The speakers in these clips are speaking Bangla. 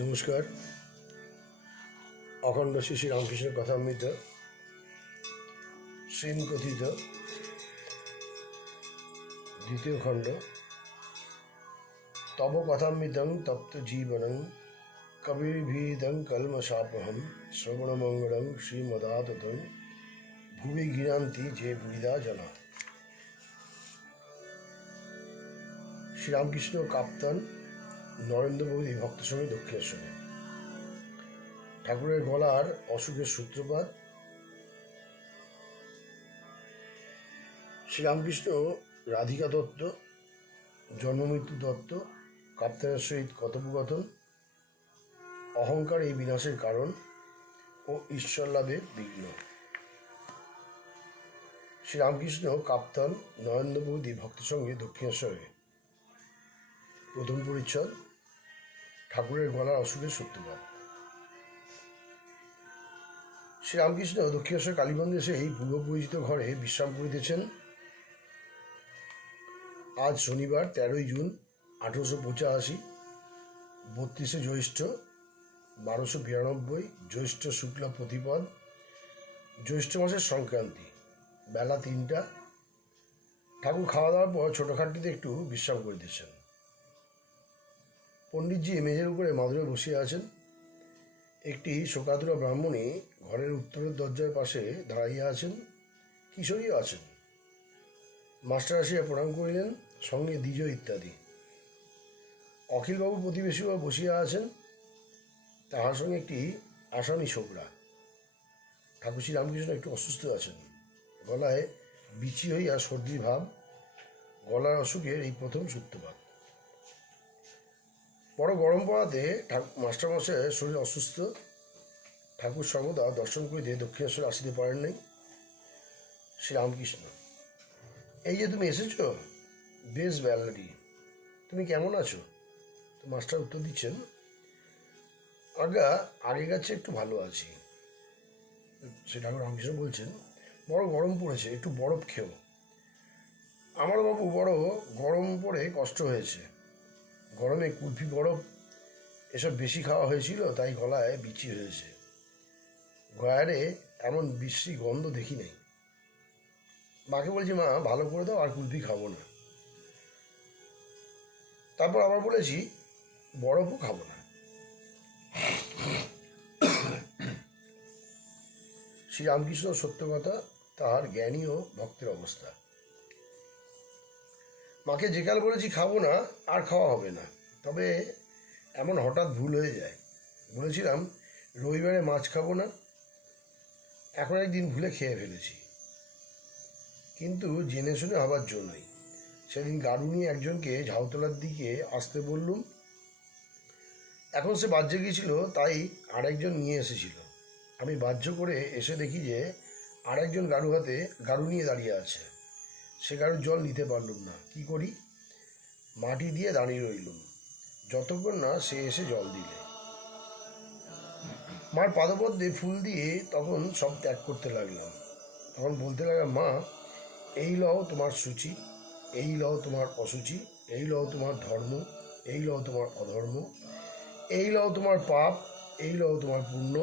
নমস্কার। অখণ্ড শ্রী শ্রী রামকৃষ্ণ কথামৃত শ্রীন কথিত দ্বিতীয় খণ্ড। তব কথামৃতং তপ্ত জীবনং কবির্ভীদং কলমশাপহম শ্রবণমঙ্গলং শ্রীমদাততং ভুবি গিরান্তি যে বুড়িদা জনা। শ্রীরামকৃষ্ণ কাপ্তান নরেন্দ্রবাবু এই ভক্ত সঙ্গে দক্ষিণেশ্বরে। ঠাকুরের গলার অসুখের সূত্রপাত। শ্রীরামকৃষ্ণ রাধিকা দত্ত, জন্মমৃত্যু দত্ত, কাপ্তানের সহিত কথোপকথন, অহংকার এই বিনাশের কারণ ও ঈশ্বর লাভের বিঘ্ন। শ্রীরামকৃষ্ণ কাপ্তান নরেন্দ্রবাবু এই ভক্ত সঙ্গে দক্ষিণেশ্বরে। প্রথম পরিচ্ছদ, ঠাকুরের গলার অসুখের সূত্রপাত। শ্রীরামকৃষ্ণ দক্ষিণেশ্বর কালীমন্দিরে এসে এই পূর্ব পরিচিত ঘরে বিশ্রাম করিতেছেন। আজ শনিবার 13ই জুন 1885, 32শে জ্যৈষ্ঠ 1292, জ্যৈষ্ঠ শুক্লা প্রতিপদ, জ্যৈষ্ঠ মাসের সংক্রান্তি। বেলা 3টা। ঠাকুর খাওয়া দাওয়ার পর ছোটোখাটটিতে একটু বিশ্রাম করিতেছেন। পণ্ডিতজি মেঝের উপরে মাদুরে বসিয়া আছেন। একটি শোকাতুরা ব্রাহ্মণী ঘরের উত্তরের দরজার পাশে দাঁড়াইয়া আছেন। কিশোরীও আছেন। মাস্টার আসিয়া প্রণাম করিলেন, সঙ্গে দ্বিজ ইত্যাদি। অখিলবাবু প্রতিবেশীও বসিয়া আছেন, তাহার সঙ্গে একটি আসামি ছোকরা। ঠাকুর শ্রী রামকৃষ্ণ একটু অসুস্থ আছেন। গলায় বিচি হইয়া সর্দির ভাব। গলার অসুখের এই প্রথম সূত্রপাত। বড় গরম পড়াতে মাস্টারমশাইয়ের শরীর অসুস্থ। ঠাকুর সর্বদা দর্শন করিতে দক্ষিণেশ্বরে আসিতে পারেন নাই। শ্রীরামকৃষ্ণ: এই যে তুমি এসেছ, বেশ বেলাটি, তুমি কেমন আছো? তো মাস্টার উত্তর দিচ্ছেন, আগেকার চেয়ে একটু ভালো আছি। সে ঠাকুর রামকৃষ্ণ বলছেন, বড় গরম পড়েছে, একটু বরফ খেও। আমার বাবু বড় গরম পড়ে কষ্ট হয়েছে। গরমে কুলফি বরফ এসব বেশি খাওয়া হয়েছিল, তাই গলায় বিচি হয়েছে। গয়ারে এমন বিশ্রী গন্ধ দেখি নাই। মাকে বলেছি, মা ভালো করে দাও, আর কুলফি খাবো না। তারপর আবার বলেছি বরফও খাবো না। শ্রীরামকৃষ্ণ সত্য কথা, তাহার জ্ঞানী ও ভক্তের অবস্থা। মাকে যেকাল বলেছি খাবো না, আর খাওয়া হবে না। তবে এমন হঠাৎ ভুল হয়ে যায়। বলেছিলাম রবিবারে মাছ খাবো না, এখন একদিন ভুলে খেয়ে ফেলেছি। কিন্তু জেনে শুনে হবার জন্যই। সেদিন গাড়ু নিয়ে একজনকে ঝাউতলার দিকে আসতে বললুম। এখন সে বাহ্যে গিয়েছিল, তাই আরেকজন নিয়ে এসেছিল। আমি বাহ্য করে এসে দেখি যে আরেকজন গাড়ু নিয়ে দাঁড়িয়ে আছে। সে গাড়ুর জল নিতে পারলুম না। কি করি? মাটি দিয়ে দাঁড়িয়ে রইলুম, যতক্ষণ না সে এসে জল দিলে। মার পাদপদ্মে ফুল দিয়ে তখন সব ত্যাগ করতে লাগলাম। তখন বলতে লাগলাম, মা, এই লও তোমার সূচি, এই লও তোমার অসুচি, এই লও তোমার ধর্ম, এই লও তোমার অধর্ম, এই লও তোমার পাপ, এই লও তোমার পুণ্য,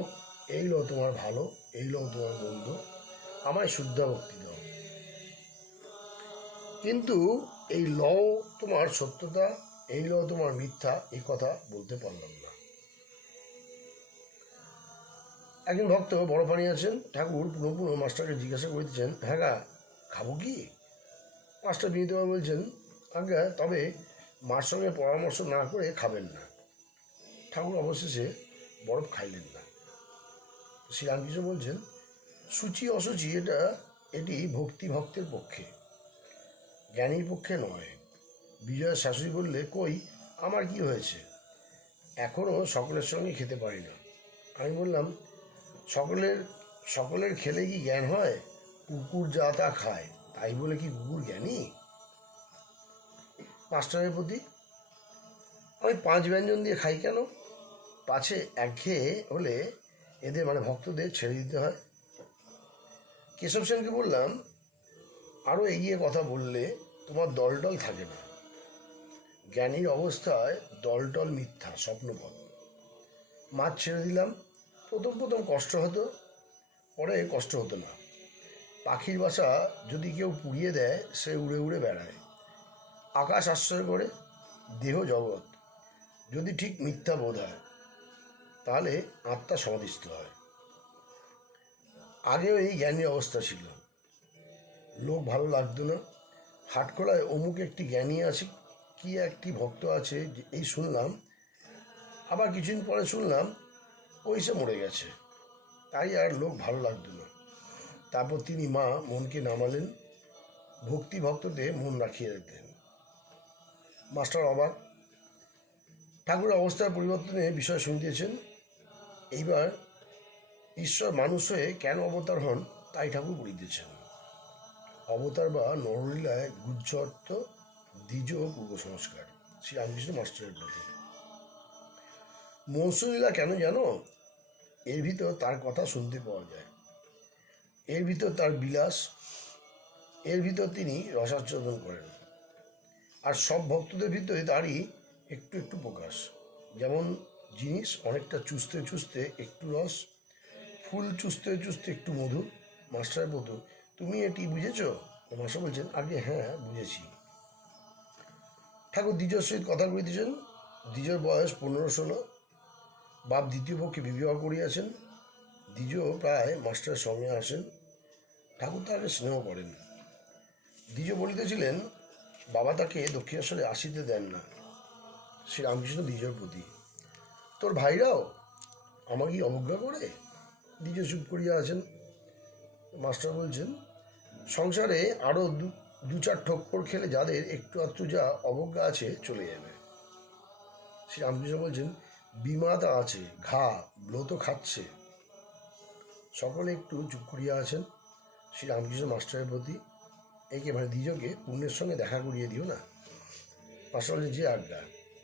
এই লও তোমার ভালো, এই লও তোমার মন্দ, আমায় শুদ্ধা ভক্তি দাও। কিন্তু এই লও তোমার সত্যতা, এই লও তোমার মিথ্যা, এই কথা বলতে পারলাম না। একজন ভক্ত বড় পানি আছেন। ঠাকুর পুনঃ মাস্টারকে জিজ্ঞাসা করিতেছেন, হ্যাঁ গা, খাবো কি? মাস্টার বিনীতভাবে বলছেন, আজ্ঞা, তবে মার সঙ্গে পরামর্শ না করে খাবেন না। ঠাকুর অবশেষে বরফ খাইলেন না। শ্রীরামকৃষ্ণ বলছেন, সূচি অসুচি এটি ভক্তি ভক্তের পক্ষে, জ্ঞানীর পক্ষে নয়। বিজয়ের শাশুড়ি বললে, কই, আমার কি হয়েছে? এখনও সকলের সঙ্গে খেতে পারি না। আমি বললাম, সকলের খেলে কি জ্ঞান হয়? কুকুর যা তা খায়, তাই বলে কি কুকুর জ্ঞানী? মাস্টারের প্রতি, আমি 5 ব্যঞ্জন দিয়ে খাই কেন? পাছে একঘেয়ে হলে এদের ভক্তদের ছেড়ে দিতে হয়। কেশব সেনকে বললাম, আরও এগিয়ে কথা বললে তোমার দলটল থাকে না। জ্ঞানীর অবস্থায় দলটল মিথ্যা, স্বপ্নপথ। মাছ ছেড়ে দিলাম। প্রথম প্রথম কষ্ট হতো, পরে কষ্ট হতো না। পাখির বাসা যদি কেউ পুড়িয়ে দেয়, সে উড়ে উড়ে বেড়ায়। আকাশ আশ্রয় করে, দেহ জগৎ যদি ঠিক মিথ্যা বোধ হয়, তাহলে আত্মা সমাধিস্থ হয়। আগেও এই জ্ঞানী অবস্থা ছিল, লোক ভালো লাগতো না। হাটখোলায় অমুক একটি জ্ঞানী আছে, কি একটি ভক্ত আছে, এই শুনলাম। আবার কিছুদিন পরে শুনলাম ওই সে মরে গেছে, তাই আর লোক ভালো লাগতো না। তারপর তিনি মা মনকে নামালেন, ভক্তি ভক্তদের মন রাখিয়ে দিতেন। মাস্টার অবাক। ঠাকুরের অবস্থার পরিবর্তনের বিষয় শুনতেছেন। এইবার ঈশ্বর মানুষ হয়ে কেন অবতার হন, তাই ঠাকুর বলিতেছেন। অবতার বা নরলীলায় গুজ্জ অর্থ, দ্বিজ ও পূর্ব সংস্কার। শ্রী রামকৃষ্ণ মাস্টারের প্রতি। মনসুলীলা কেন জানো? এর ভিতর তার কথা শুনতে পাওয়া যায়, এর ভিতর তার বিলাস, এর ভিতর তিনি রসাস্বাদন করেন। আর সব ভক্তদের ভিতরে তারই একটু একটু প্রকাশ। যেমন জিনিস অনেকটা চুষতে চুষতে একটু রস, ফুল চুষতে চুষতে একটু মধু। মাস্টার বলতো, তুমি এটি বুঝেছ? মাস্টার বলছেন, আগে হ্যাঁ বুঝেছি। ঠাকুর দ্বিজর সহিত কথা কইতেছেন। দ্বিজর বয়স 15-16। বাপ দ্বিতীয় পক্ষে বিবাহ করিয়াছেন। দ্বিজ প্রায় মাস্টারের সঙ্গে আসেন। ঠাকুর তাকে স্নেহ করেন। দ্বিজ বলিতেছিলেন, বাবা তাকে দক্ষিণেশ্বরে আসিতে দেন না। শ্রী রামকৃষ্ণ দ্বিজর প্রতি, তোর ভাইরাও আমাকে অবজ্ঞা করে? দ্বিজ চুপ করিয়া আছেন। মাস্টার বলছেন, সংসারে আরও দু চার ঠক্কর খেলে যাদের একটু আধটু যা অবজ্ঞা আছে চলে যাবে। শ্রী রামকৃষ্ণ বলছেন, বিমাতা আছে, ঘা ব্লত খাচ্ছে। সকলে একটু চুপ করিয়া আছেন। শ্রী রামকৃষ্ণ মাস্টারের প্রতি, একে মানে দ্বিজকে পুণ্যের সঙ্গে দেখা করিয়ে দিও না। মাস্টার বলছে, যে আজ্ঞা।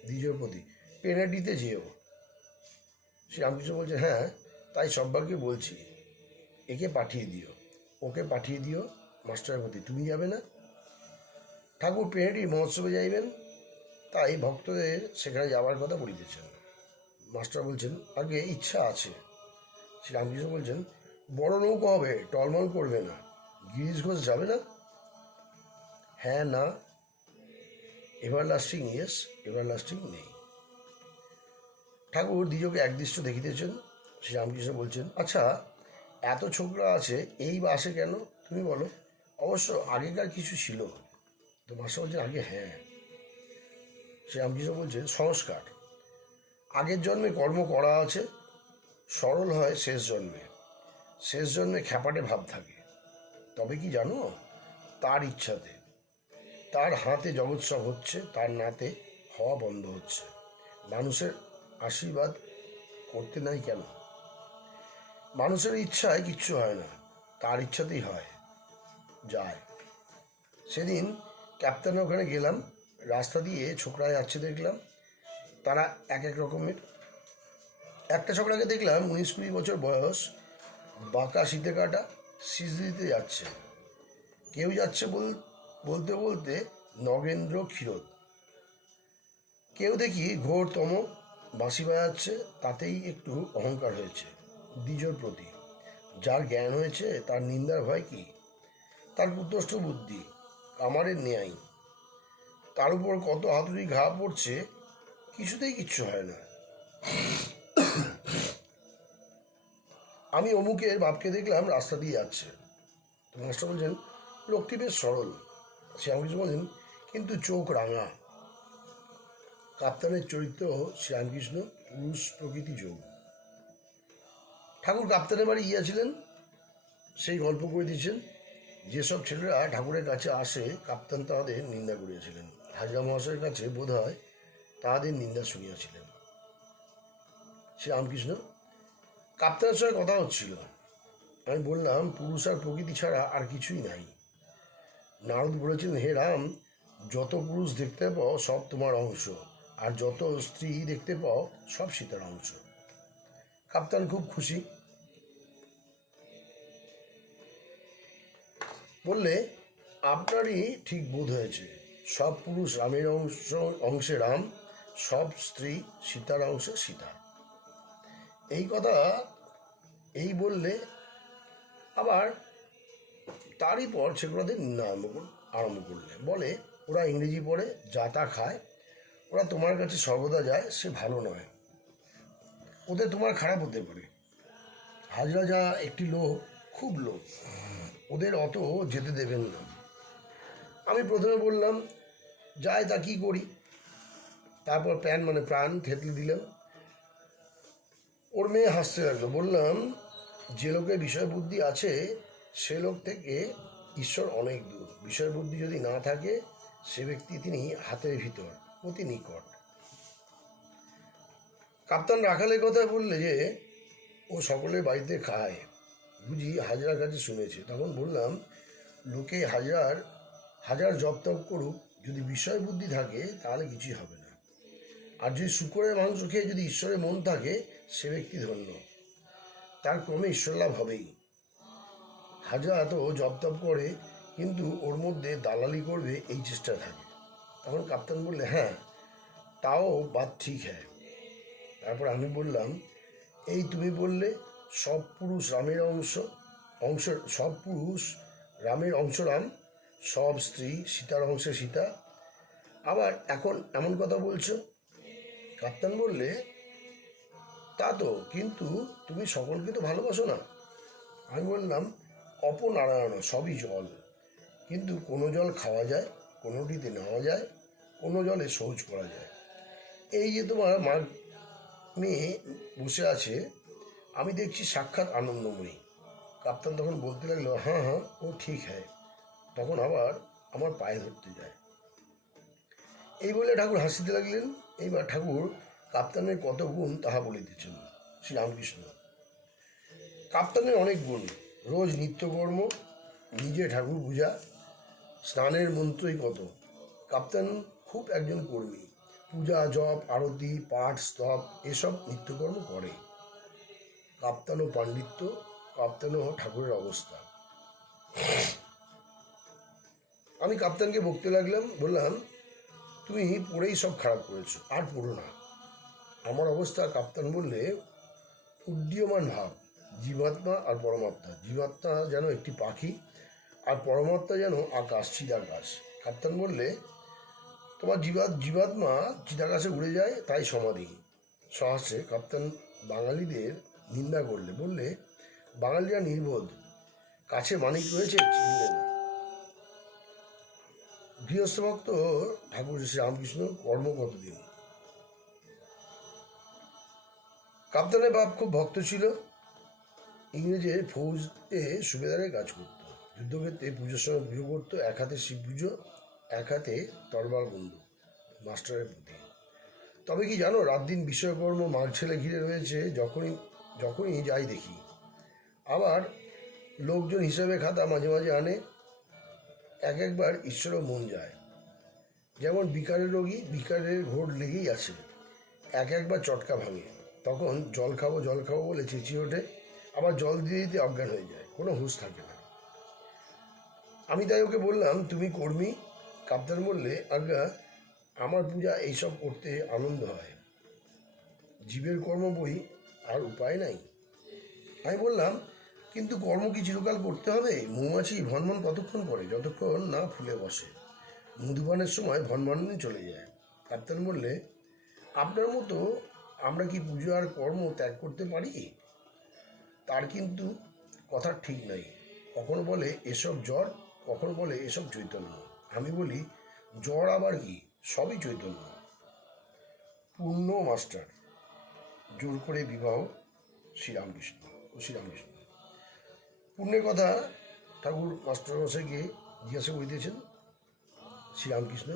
দ্বিজর প্রতি, পেনাটিতে যেও। শ্রী রামকৃষ্ণ বলছে, হ্যাঁ তাই সব্বাকে বলছি, একে পাঠিয়ে দিও, ওকে পাঠিয়ে দিও। মাস্টারের প্রতি, তুমি যাবে না? ঠাকুর পেনাটি মহোৎসবে যাইবেন, তাই ভক্তদের সেখানে যাওয়ার কথা বলিতেছেন। মাস্টার বলছেন, আগে ইচ্ছা আছে। শ্রী রামকৃষ্ণ বলছেন, বড় নৌকা হবে, টলমল করবে না। গিরিশ ঘোষ যাবে না? হ্যাঁ না, এভারলাস্টিং ইয়েস, এভারলাস্টিং নেই। ঠাকুর দ্বিজকে একদৃষ্ট দেখিতেছেন। শ্রী রামকৃষ্ণ বলছেন, আচ্ছা এত ছোকরা আছে, এই বা আসে কেন তুমি বলো? অবশ্য আগেকার কিছু ছিল তো? মাস্টার বলছেন, আগে হ্যাঁ। শ্রী রামকৃষ্ণ বলছেন, সংস্কার। আগের জন্মে কর্ম করা আছে, সরল হয় শেষ জন্মে। শেষ জন্মে খ্যাপাটে ভাব থাকে। তবে কি জানো, তার ইচ্ছাতে, তার হাতে জগৎ সব হচ্ছে, তার নাতে হওয়া বন্ধ হচ্ছে। মানুষের আশীর্বাদ করতে নাই কেন? মানুষের ইচ্ছায় কিচ্ছু হয় না, তার ইচ্ছাতেই হয়, যায়। সেদিন ক্যাপ্টেনের ওখানে গেলাম, রাস্তা দিয়ে ছোকরা যাচ্ছে দেখলাম, তারা এক এক রকমের। একটা ছোকরাকে দেখলাম 19-20 বছর বয়স, বাঁকা শীতে কাটা, সিজ দিতে যাচ্ছে। কেউ যাচ্ছে বলতে বলতে নগেন্দ্র ক্ষীরোদ। কেউ দেখি ঘোরতম বাঁশি বাজাচ্ছে, তাতেই একটু অহংকার হয়েছে দ্বিজর প্রতি। যার জ্ঞান হয়েছে তার নিন্দার ভয় কি? তার পুত্রষ্ঠ বুদ্ধি, কামারের ন্যায়। তার উপর কত হাতুড়ি ঘা পড়ছে, কিছুতেই কিচ্ছু হয় না। আমি অমুকের বাপকে দেখলাম রাস্তা দিয়ে যাচ্ছে। তো মাস্টার বলছেন, লোকটি বেশ সরল। সে আমাকে কিছু বলেন, কিন্তু চোখ রাঙা। কাপ্তানের চরিত্র শ্রীরামকৃষ্ণ, পুরুষ প্রকৃতি যোগ। ঠাকুর কাপ্তানের বাড়ি গিয়েছিলেন, সেই গল্প করে দিয়েছেন। যেসব ছেলেরা ঠাকুরের কাছে আসে, কাপ্তান তাহাদের নিন্দা করিয়াছিলেন। হাজরা মহাশয়ের কাছে বোধ হয় তাহাদের নিন্দা শুনিয়াছিলেন। শ্রীরামকৃষ্ণ, কাপ্তানের সঙ্গে কথা হচ্ছিল। আমি বললাম, পুরুষ আর প্রকৃতি ছাড়া আর কিছুই নাই। নারদ বলেছেন, হে রাম, যত পুরুষ দেখতে পাও সব তোমার অংশ, আর যত স্ত্রী দেখতে পাও সব সীতার অংশ। কাপ্তান খুব খুশি, বললে, আপনারই ঠিক বোধ হয়েছে। সব পুরুষ রামের অংশে রাম, সব স্ত্রী সীতার অংশে সীতা। এই কথা এই বললে আবার তারই পর সেগুলোতে নিন্দা আরম্ভ করলে। বলে ওরা ইংরেজি পড়ে, যা তা খায়, ওরা তোমার কাছে সর্বদা যায়, সে ভালো নয়, ওতে তোমার খারাপ হতে পারে। হাজরা যা একটি লোক, খুব লোক, ওদের অত যেতে দেবেন না। আমি প্রথমে বললাম, যায় তা কি করি? তারপর প্রাণ থেতলে দিলাম। ওর মেয়ে হাসতে লাগলো। বললাম, যে লোকের বিষয় বুদ্ধি আছে সে লোক থেকে ঈশ্বর অনেক দূর। বিষয় বুদ্ধি যদি না থাকে সে ব্যক্তি তিনি হাতের ভিতর, অতি নিকট। কাপ্তান রাখালের কথা বললে যে ও সকলের বাড়িতে খায়, বুঝি হাজরার কাছে শুনেছে। তখন বললাম, লোকে হাজার জপ তপ করুক, যদি বিষয় বুদ্ধি থাকে তাহলে কিছুই হবে না। আর যদি শূকরের মাংস খেয়ে যদি ঈশ্বরের মন থাকে সে ব্যক্তি ধন্য, তার ক্রমে ঈশ্বর লাভ হবেই। হাজরা এত জপ তপ করে কিন্তু ওর মধ্যে দালালি করবে এই চেষ্টা থাকে। তখন কাপ্তান বললে, হ্যাঁ তাও বাত ঠিক হ্যাঁ। তারপর আমি বললাম, এই তুমি বললে সব পুরুষ রামের সব পুরুষ রামের অংশ রাম, সব স্ত্রী সীতার অংশে সীতা, আবার এখন এমন কথা বলছো? কাপ্তান বললে, তা তো, কিন্তু তুমি সকলকে তো ভালোবাসো না। আমি বললাম, অপনারায়ণ সবই জল, কিন্তু কোনো জল খাওয়া যায়, কোনোটিতে নেওয়া যায়, কোনো জলে শৌচ করা যায়। এই যে তোমার মেয়ে বসে আছে, আমি দেখছি সাক্ষাৎ আনন্দময়ী। কাপ্তান তখন বলতে লাগলো, হ্যাঁ হ্যাঁ ও ঠিক হ্যাঁ। তখন আবার আমার পায়ে ধরতে যায়। এই বলে ঠাকুর হাসিতে লাগলেন। এইবার ঠাকুর কাপ্তানের কত গুণ তাহা বলিতেছেন। শ্রীরামকৃষ্ণ। কাপ্তানের অনেক গুণ। রোজ নিত্যকর্ম, নিজে ঠাকুর পূজা, স্নানের মন্ত্রই কত। কাপ্তান খুব একজন কর্মী। পূজা, জপ, আরতি, পাঠ, স্তব এসব নিত্যকর্ম করে। কাপ্তানও পাণ্ডিত্য, কাপ্তানও ঠাকুরের অবস্থা। আমি কাপ্তানকে বকতে লাগলাম। বললাম, তুমি পড়েই সব খারাপ করেছো, আর পড়ো না। আমার অবস্থা কাপ্তান বললে, উড্ডীয়মান ভাব, জীবাত্মা আর পরমাত্মা। জীবাত্মা যেন একটি পাখি আর পরমাত্মা যেন আকাশ, চিদাকাশ। কাপ্তান বললে, তোমার জীবাত্মা চিদাকাশে উড়ে যায়, তাই সমাধি। সহাস্যে কাপ্তান বাঙালিদের নিন্দা করলে। বললে, বাঙালিরা নির্বোধ, কাছে মানিক রয়েছে চিনবে না। গৃহস্থ ভক্ত ঠাকুর শ্রীরামকৃষ্ণ কর্ম কতদিন। কাপ্তানের বাপ খুব ভক্ত ছিল। ইংরেজের ফৌজে সুবেদারের কাজ করত। যুদ্ধক্ষেত্রে পুজোর সময় পুজো করতো, এক হাতে শিব পুজো, এক হাতে তরবার বন্দুক, মাস্টারের প্রতি। তবে কি জানো, রাত দিন বিষয়কর্ম মার ছেলে ঘিরে রয়েছে, যখনই যাই দেখি। আবার লোকজন হিসাবে খাতা মাঝে মাঝে আনে। একবার ঈশ্বরও মন যায়। যেমন বিকারের রোগী, বিকারের ঘোর লেগেই আছে, একবার চটকা ভাঙে, তখন জল খাবো বলে চেঁচিয়ে ওঠে, আবার জল দিয়ে দিতে অজ্ঞান হয়ে যায়, কোনো হুঁশ থাকে না। আমি তাই ওকে বললাম, তুমি কর্মী? কাপ্তান বললে, আজ্ঞা আমার পূজা এইসব করতে আনন্দ হয়, জীবের কর্ম বই, আর উপায় নাই। আমি বললাম, কিন্তু কর্ম কি চিরকাল করতে হবে? মৌমাছি ভনভন কতক্ষণ করে? যতক্ষণ না ফুলে বসে। মধুপানের সময় ভনভনই চলে যায়। কাপ্তান বললে, আপনার মতো আমরা কি পুজো আর কর্ম ত্যাগ করতে পারি? তার কিন্তু কথা ঠিক নাই। কখনো বলে এসব জড়, কখনো বলে এসব চৈতন্য। আমি বলি, জড় আবার কি? সবই চৈতন্য। পূর্ণ মাস্টার। জোর করে বিবাহ। শ্রীরামকৃষ্ণ। পুণ্যের কথা ঠাকুর মাস্টারমশাইকে জিজ্ঞাসা করিতেছেন। শ্রীরামকৃষ্ণ।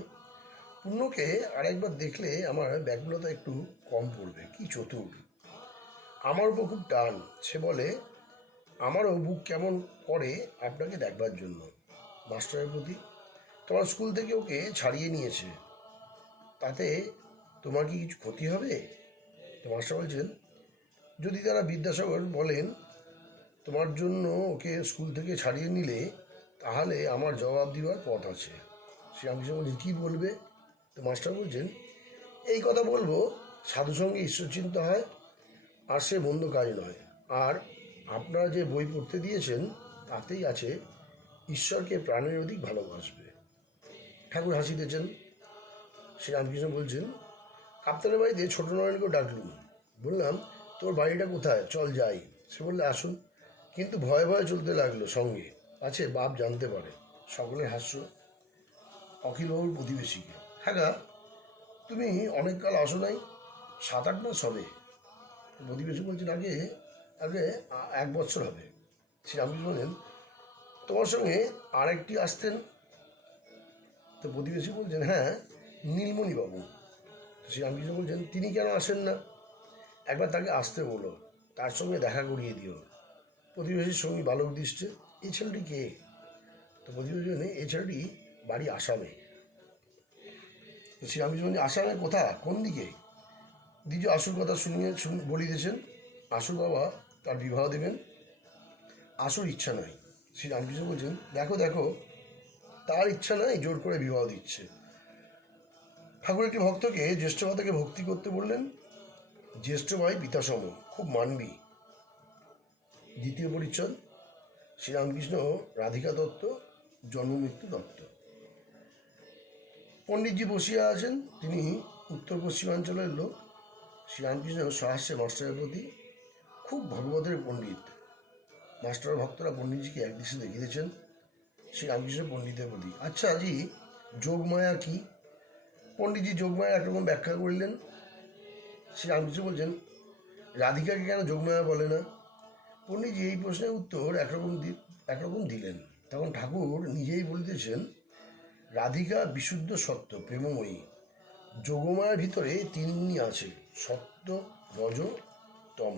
পুণ্যকে আরেকবার দেখলে আমার ব্যাকুলতা একটু কম পড়বে। কি চতুর, আমার উপর খুব টান। সে বলে, আমারও বুক কেমন করে আপনাকে দেখবার জন্য। মাস্টারের প্রতি। তোমার স্কুল থেকে ওকে ছাড়িয়ে নিয়েছে, তাতে তোমার কি কিছু ক্ষতি হবে? তো মাস্টার বলছেন, যদি তারা বিদ্যাসাগর বলেন তোমার জন্য ওকে স্কুল থেকে ছাড়িয়ে নিলে, তাহলে আমার জবাব দেওয়ার পথ আছে। শ্রীরামকৃষ্ণ বলছেন, কী বলবে? তো মাস্টার বলছেন, এই কথা বলবো, সাধুসঙ্গে ঈশ্বর চিন্তা হয়, আর সে মন্দ কাজ নয়। আর আপনারা যে বই পড়তে দিয়েছেন তাতেই আছে ঈশ্বরকে প্রাণের অধিক ভালোবাসবে। ঠাকুর হাসিতেছেন। শ্রীরামকৃষ্ণ বলছেন, কাপ্তানের বাড়িতে ছোট নয়নকেও ডাকলুম, বললাম, তোর বাড়িটা কোথায়, চল যাই। সে বললে, আসুন। কিন্তু ভয়ে ভয়ে চলতে লাগলো সঙ্গে, আছে বাপ জানতে পারে। সকলের হাস্য। অখিলবাবুর প্রতিবেশীকে, হ্যাঁ গা, তুমি অনেককাল আসো নাই, 7-8 মাস হবে। প্রতিবেশী বলছেন, আগে আগে 1 বছর হবে। শ্রীরামকৃষ্ণ বললেন, তোমার সঙ্গে আরেকটি আসতেন। তো প্রতিবেশী বলছেন, হ্যাঁ, নীলমণিবাবু। শ্রীরামকৃষ্ণ বলছেন, তিনি কেন আসেন না? একবার তাকে আসতে বলো, তার সঙ্গে দেখা করিয়ে দিও। প্রতিবেশীর সঙ্গী বালক দৃষ্টে, এই ছেলেটি কে? তো প্রতিবেশী বলেন, এই ছেলেটি বাড়ি আসামে। তো শ্রীরামকৃষ্ণ বলছেন, আসামে কোথা, কোন দিকে? দ্বিজ আশুর কথা বলিতেছেন। আশুর বাবা তার বিবাহ দেবেন। আশুর ইচ্ছা নাই। শ্রীরামকৃষ্ণ বলছেন, দেখো দেখো, তার ইচ্ছা নাই, জোর করে বিবাহ দিচ্ছে। ঠাকুর একটি ভক্তকে জ্যেষ্ঠ ভাতাকে ভক্তি করতে বললেন। জ্যেষ্ঠ ভাই পিতাসম, খুব মানবি। দ্বিতীয় পরিচ্ছদ। শ্রীরামকৃষ্ণ রাধিকা দত্ত, জন্মমৃত্যু দত্ত। পণ্ডিতজি বসিয়া আছেন, তিনি উত্তর পশ্চিমাঞ্চলের লোক। শ্রীরামকৃষ্ণ সহাস্যে মাস্টারের প্রতি, খুব ভগবতের পণ্ডিত। মাস্টার ভক্তরা পণ্ডিতজিকে একদৃষ্টে দেখিতেছেন। শ্রীরামকৃষ্ণ পণ্ডিতের প্রতি, আচ্ছা জি, যোগমায়া কি? পণ্ডিতজি যোগমায়া একরকম ব্যাখ্যা করলেন। শ্রীরামকৃষ্ণ বলছেন, রাধিকাকে কেন যোগমায়া বলে না? পণ্ডিতজি এই প্রশ্নের উত্তর একরকম দিলেন। তখন ঠাকুর নিজেই বলিতেছেন, রাধিকা বিশুদ্ধ সত্য, প্রেমময়ী। যোগমায়ার ভিতরে 3 গুণই আছে, সত্য, রজ, তম।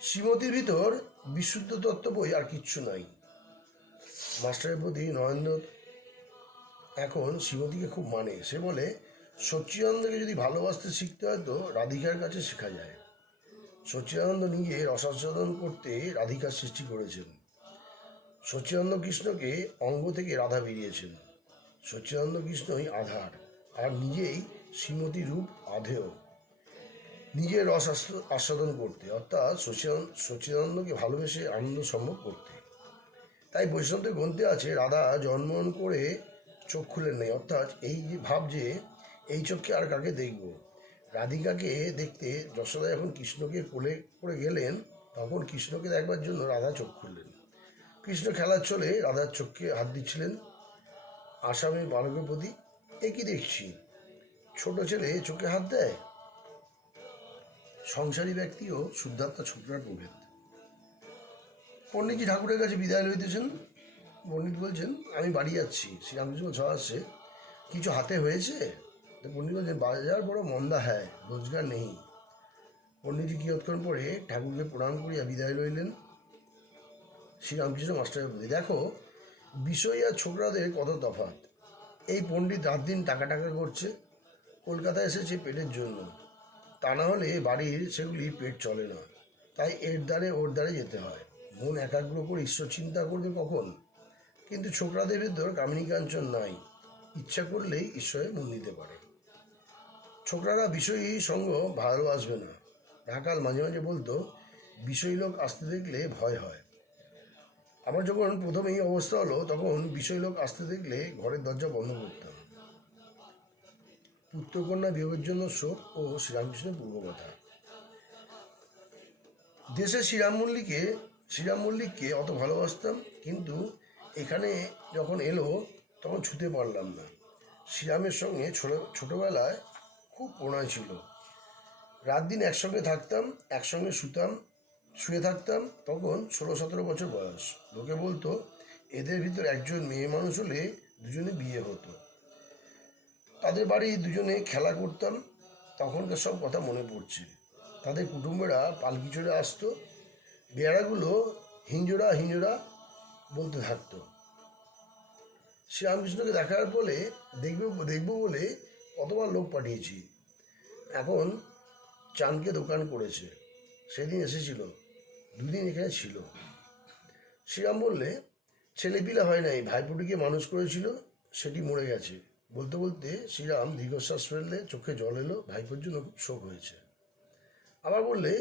শ্রীমতীর ভিতর বিশুদ্ধ তত্ত্ব বই আর কিচ্ছু নাই। মাস্টারের প্রতি নরেন্দ্র এখন শ্রীমতীকে খুব মানে। সে বলে, সচ্চিদানন্দকে যদি ভালোবাসতে শিখতে হয় তো রাধিকার কাছে শেখা যায়। সচ্চিদানন্দ নিজে রসাস্বাদন করতে রাধিকার সৃষ্টি করেছেন। সচ্চিদানন্দ কৃষ্ণকে অঙ্গ থেকে রাধা বেরিয়েছেন। সচ্চিদানন্দ কৃষ্ণই আধার, আর নিজেই শ্রীমতী রূপ আধেয়। নিজের রস আস্বাদন করতে, অর্থাৎ সচ্চিদানন্দকে ভালোবেসে আনন্দ সম্ভব করতে। তাই বৈষ্ণবদের গ্রন্থে আছে, রাধা জন্মন করে চোখ খুলেন নাই, অর্থাৎ এই যে ভাব যে এই চোখে আর কাকে দেখব। রাধিকাকে দেখতে যশোদা যখন কৃষ্ণকে কোলে করে গেলেন, তখন কৃষ্ণকে দেখবার জন্য রাধা চোখ খুললেন। কৃষ্ণ খেলার চলে রাধার চোখকে হাত দিচ্ছিলেন। আসামের বালকের প্রতি, এ কি দেখছি, ছোট ছেলে চোখে হাত দেয়? সংসারী ব্যক্তিও শুদ্ধাত্মা ছোকরার প্রভেদ। পণ্ডিতজি ঠাকুরের কাছে বিদায় লইতেছেন। পণ্ডিত বলছেন, আমি বাড়ি যাচ্ছি। শ্রীরামকৃষ্ণ আসছে, কিছু হাতে হয়েছে? তো পণ্ডিত বলছেন, বাজার বড় মন্দা, হ্যাঁ, রোজগার নেই। পণ্ডিতজি কিয়ৎক্ষণ পরে ঠাকুরকে প্রণাম করিয়া বিদায় লইলেন। শ্রীরামকৃষ্ণ মাস্টারের প্রতি, দেখো, বিষয় আর ছোকরাদের কত তফাৎ। এই পণ্ডিত রাত দিন টাকা টাকা করছে, কলকাতায় এসেছে পেটের জন্য। তা না হলে বাড়ির সেগুলি পেট চলে না। তাই এর দ্বারে ওর দ্বারে যেতে হয়। মন একাগ্র করে ঈশ্বর চিন্তা করবে কখন? কিন্তু ছোকরাদের ভেতর কামিনী কাঞ্চন নাই, ইচ্ছা করলেই ঈশ্বরে মন দিতে পারে। ছোকরারা বিষয়ী সঙ্গ ভালোবাসবে না। রাখাল মাঝে মাঝে বলতো, বিষয়ী লোক আসতে দেখলে ভয় হয়। আমার যখন প্রথম এই অবস্থা হলো, তখন বিষয় লোক আসতে দেখলে ঘরের দরজা বন্ধ করতাম। পুত্রকন্যা বিয়োগের জন্য শোক ও শ্রীরামকৃষ্ণের পূর্বকথা। দেশে শ্রীরাম মল্লিককে অত ভালোবাসতাম, কিন্তু এখানে যখন এলো তখন ছুতে পারলাম না। শ্রীরামের সঙ্গে ছোটবেলায় খুব প্রণয় ছিল। রাত দিন একসঙ্গে থাকতাম, একসঙ্গে শুয়ে থাকতাম। তখন 16-17 বছর বয়স। লোকে বলতো, এদের ভিতর একজন মেয়ে মানুষ হলে দুজনে বিয়ে হতো। তাদের বাড়ি দুজনে খেলা করতাম। তখনকার সব কথা মনে পড়ছে। তাদের কুটুম্বেরা পালকি চড়ে আসতো, বেড়াগুলো হিঞ্জোড়া হিঞ্জোড়া বলতে থাকতো। শ্রীরামকৃষ্ণকে দেখার ফলে দেখবো বলে কতবার লোক পাঠিয়েছি। এখন চাঁদকে দোকান করেছে, সেদিন এসেছিল, 2 দিন এখানে ছিল। শ্রীরাম বললে, ছেলেপিলা হয় নাই, ভাইপোটিকে মানুষ করেছিল, সেটি মরে গেছে। বলতে বলতে শ্রীরাম দীর্ঘশ্বাস ফেললে, চোখে জল এলো। ভাইপোর জন্য খুব শোক হয়েছে। আবার বললে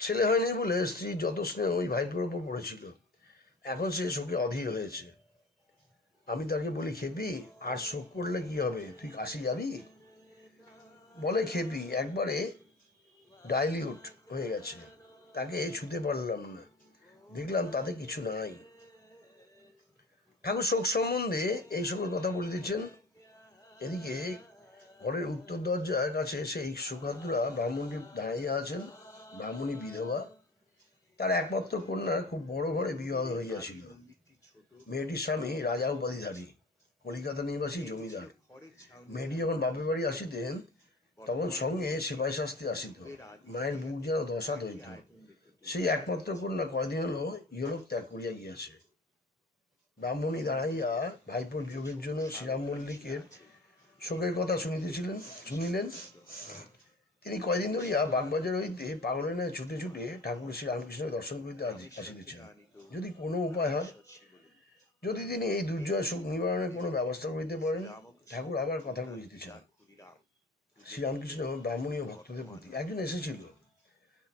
ছেলে হয়নি বলে স্ত্রীর যত স্নেহ ওই ভাইপোর ওপর পড়েছিল, এখন সে শোকে অধীর হয়েছে। আমি তাকে বলি, খেপি, আর শোক করলে কি হবে, তুই কাশি যাবি? বলে খেপি একবারে ডাইলিউট হয়ে গেছে, তাকে ছুতে পারলাম না, দেখলাম তাতে কিছু নাই। ঠাকুর শোক সম্বন্ধে এই সকল কথা বলিতেছেন। এদিকে ঘরের উত্তর দরজার কাছে সেই সুখাদ্রা ব্রাহ্মণী দাঁড়াইয়া আছেন। ব্রাহ্মণী বিধবা, তার একমাত্র কন্যার খুব বড় ঘরে বিবাহ হইয়াছিল। মেয়েটির স্বামী রাজা উপাধিধারী, কলিকাতা নিবাসী জমিদার। মেয়েটি যখন বাপের বাড়ি আসিতেন তখন সঙ্গে সিপাহী শাস্তি আসিত। মায়ের বুক যেন দশাত হইত। সেই একমাত্র কন্যা কয়দিন হলো ইহলোক ত্যাগ করিয়া গিয়াছে। ব্রাহ্মণী দাঁড়াইয়া ভাইপোর বিয়োগের জন্য শ্রীরাম মল্লিকের শোকের কথা শুনিলেন। তিনি কয়দিন ধরিয়া বাগবাজার হইতে পাগলের ন্যায় ছুটে ছুটে ঠাকুর শ্রী রামকৃষ্ণকে দর্শন করিতে আসিতেছেন। যদি কোনো উপায় হয়, যদি তিনি এই দুর্জয় শোক নিবারণের কোনো ব্যবস্থা করিতে পারেন। ঠাকুর আবার কথা কহিতে চান। শ্রীরামকৃষ্ণ ব্রাহ্মণী ও ভক্তদের প্রতি। একজন এসেছিল,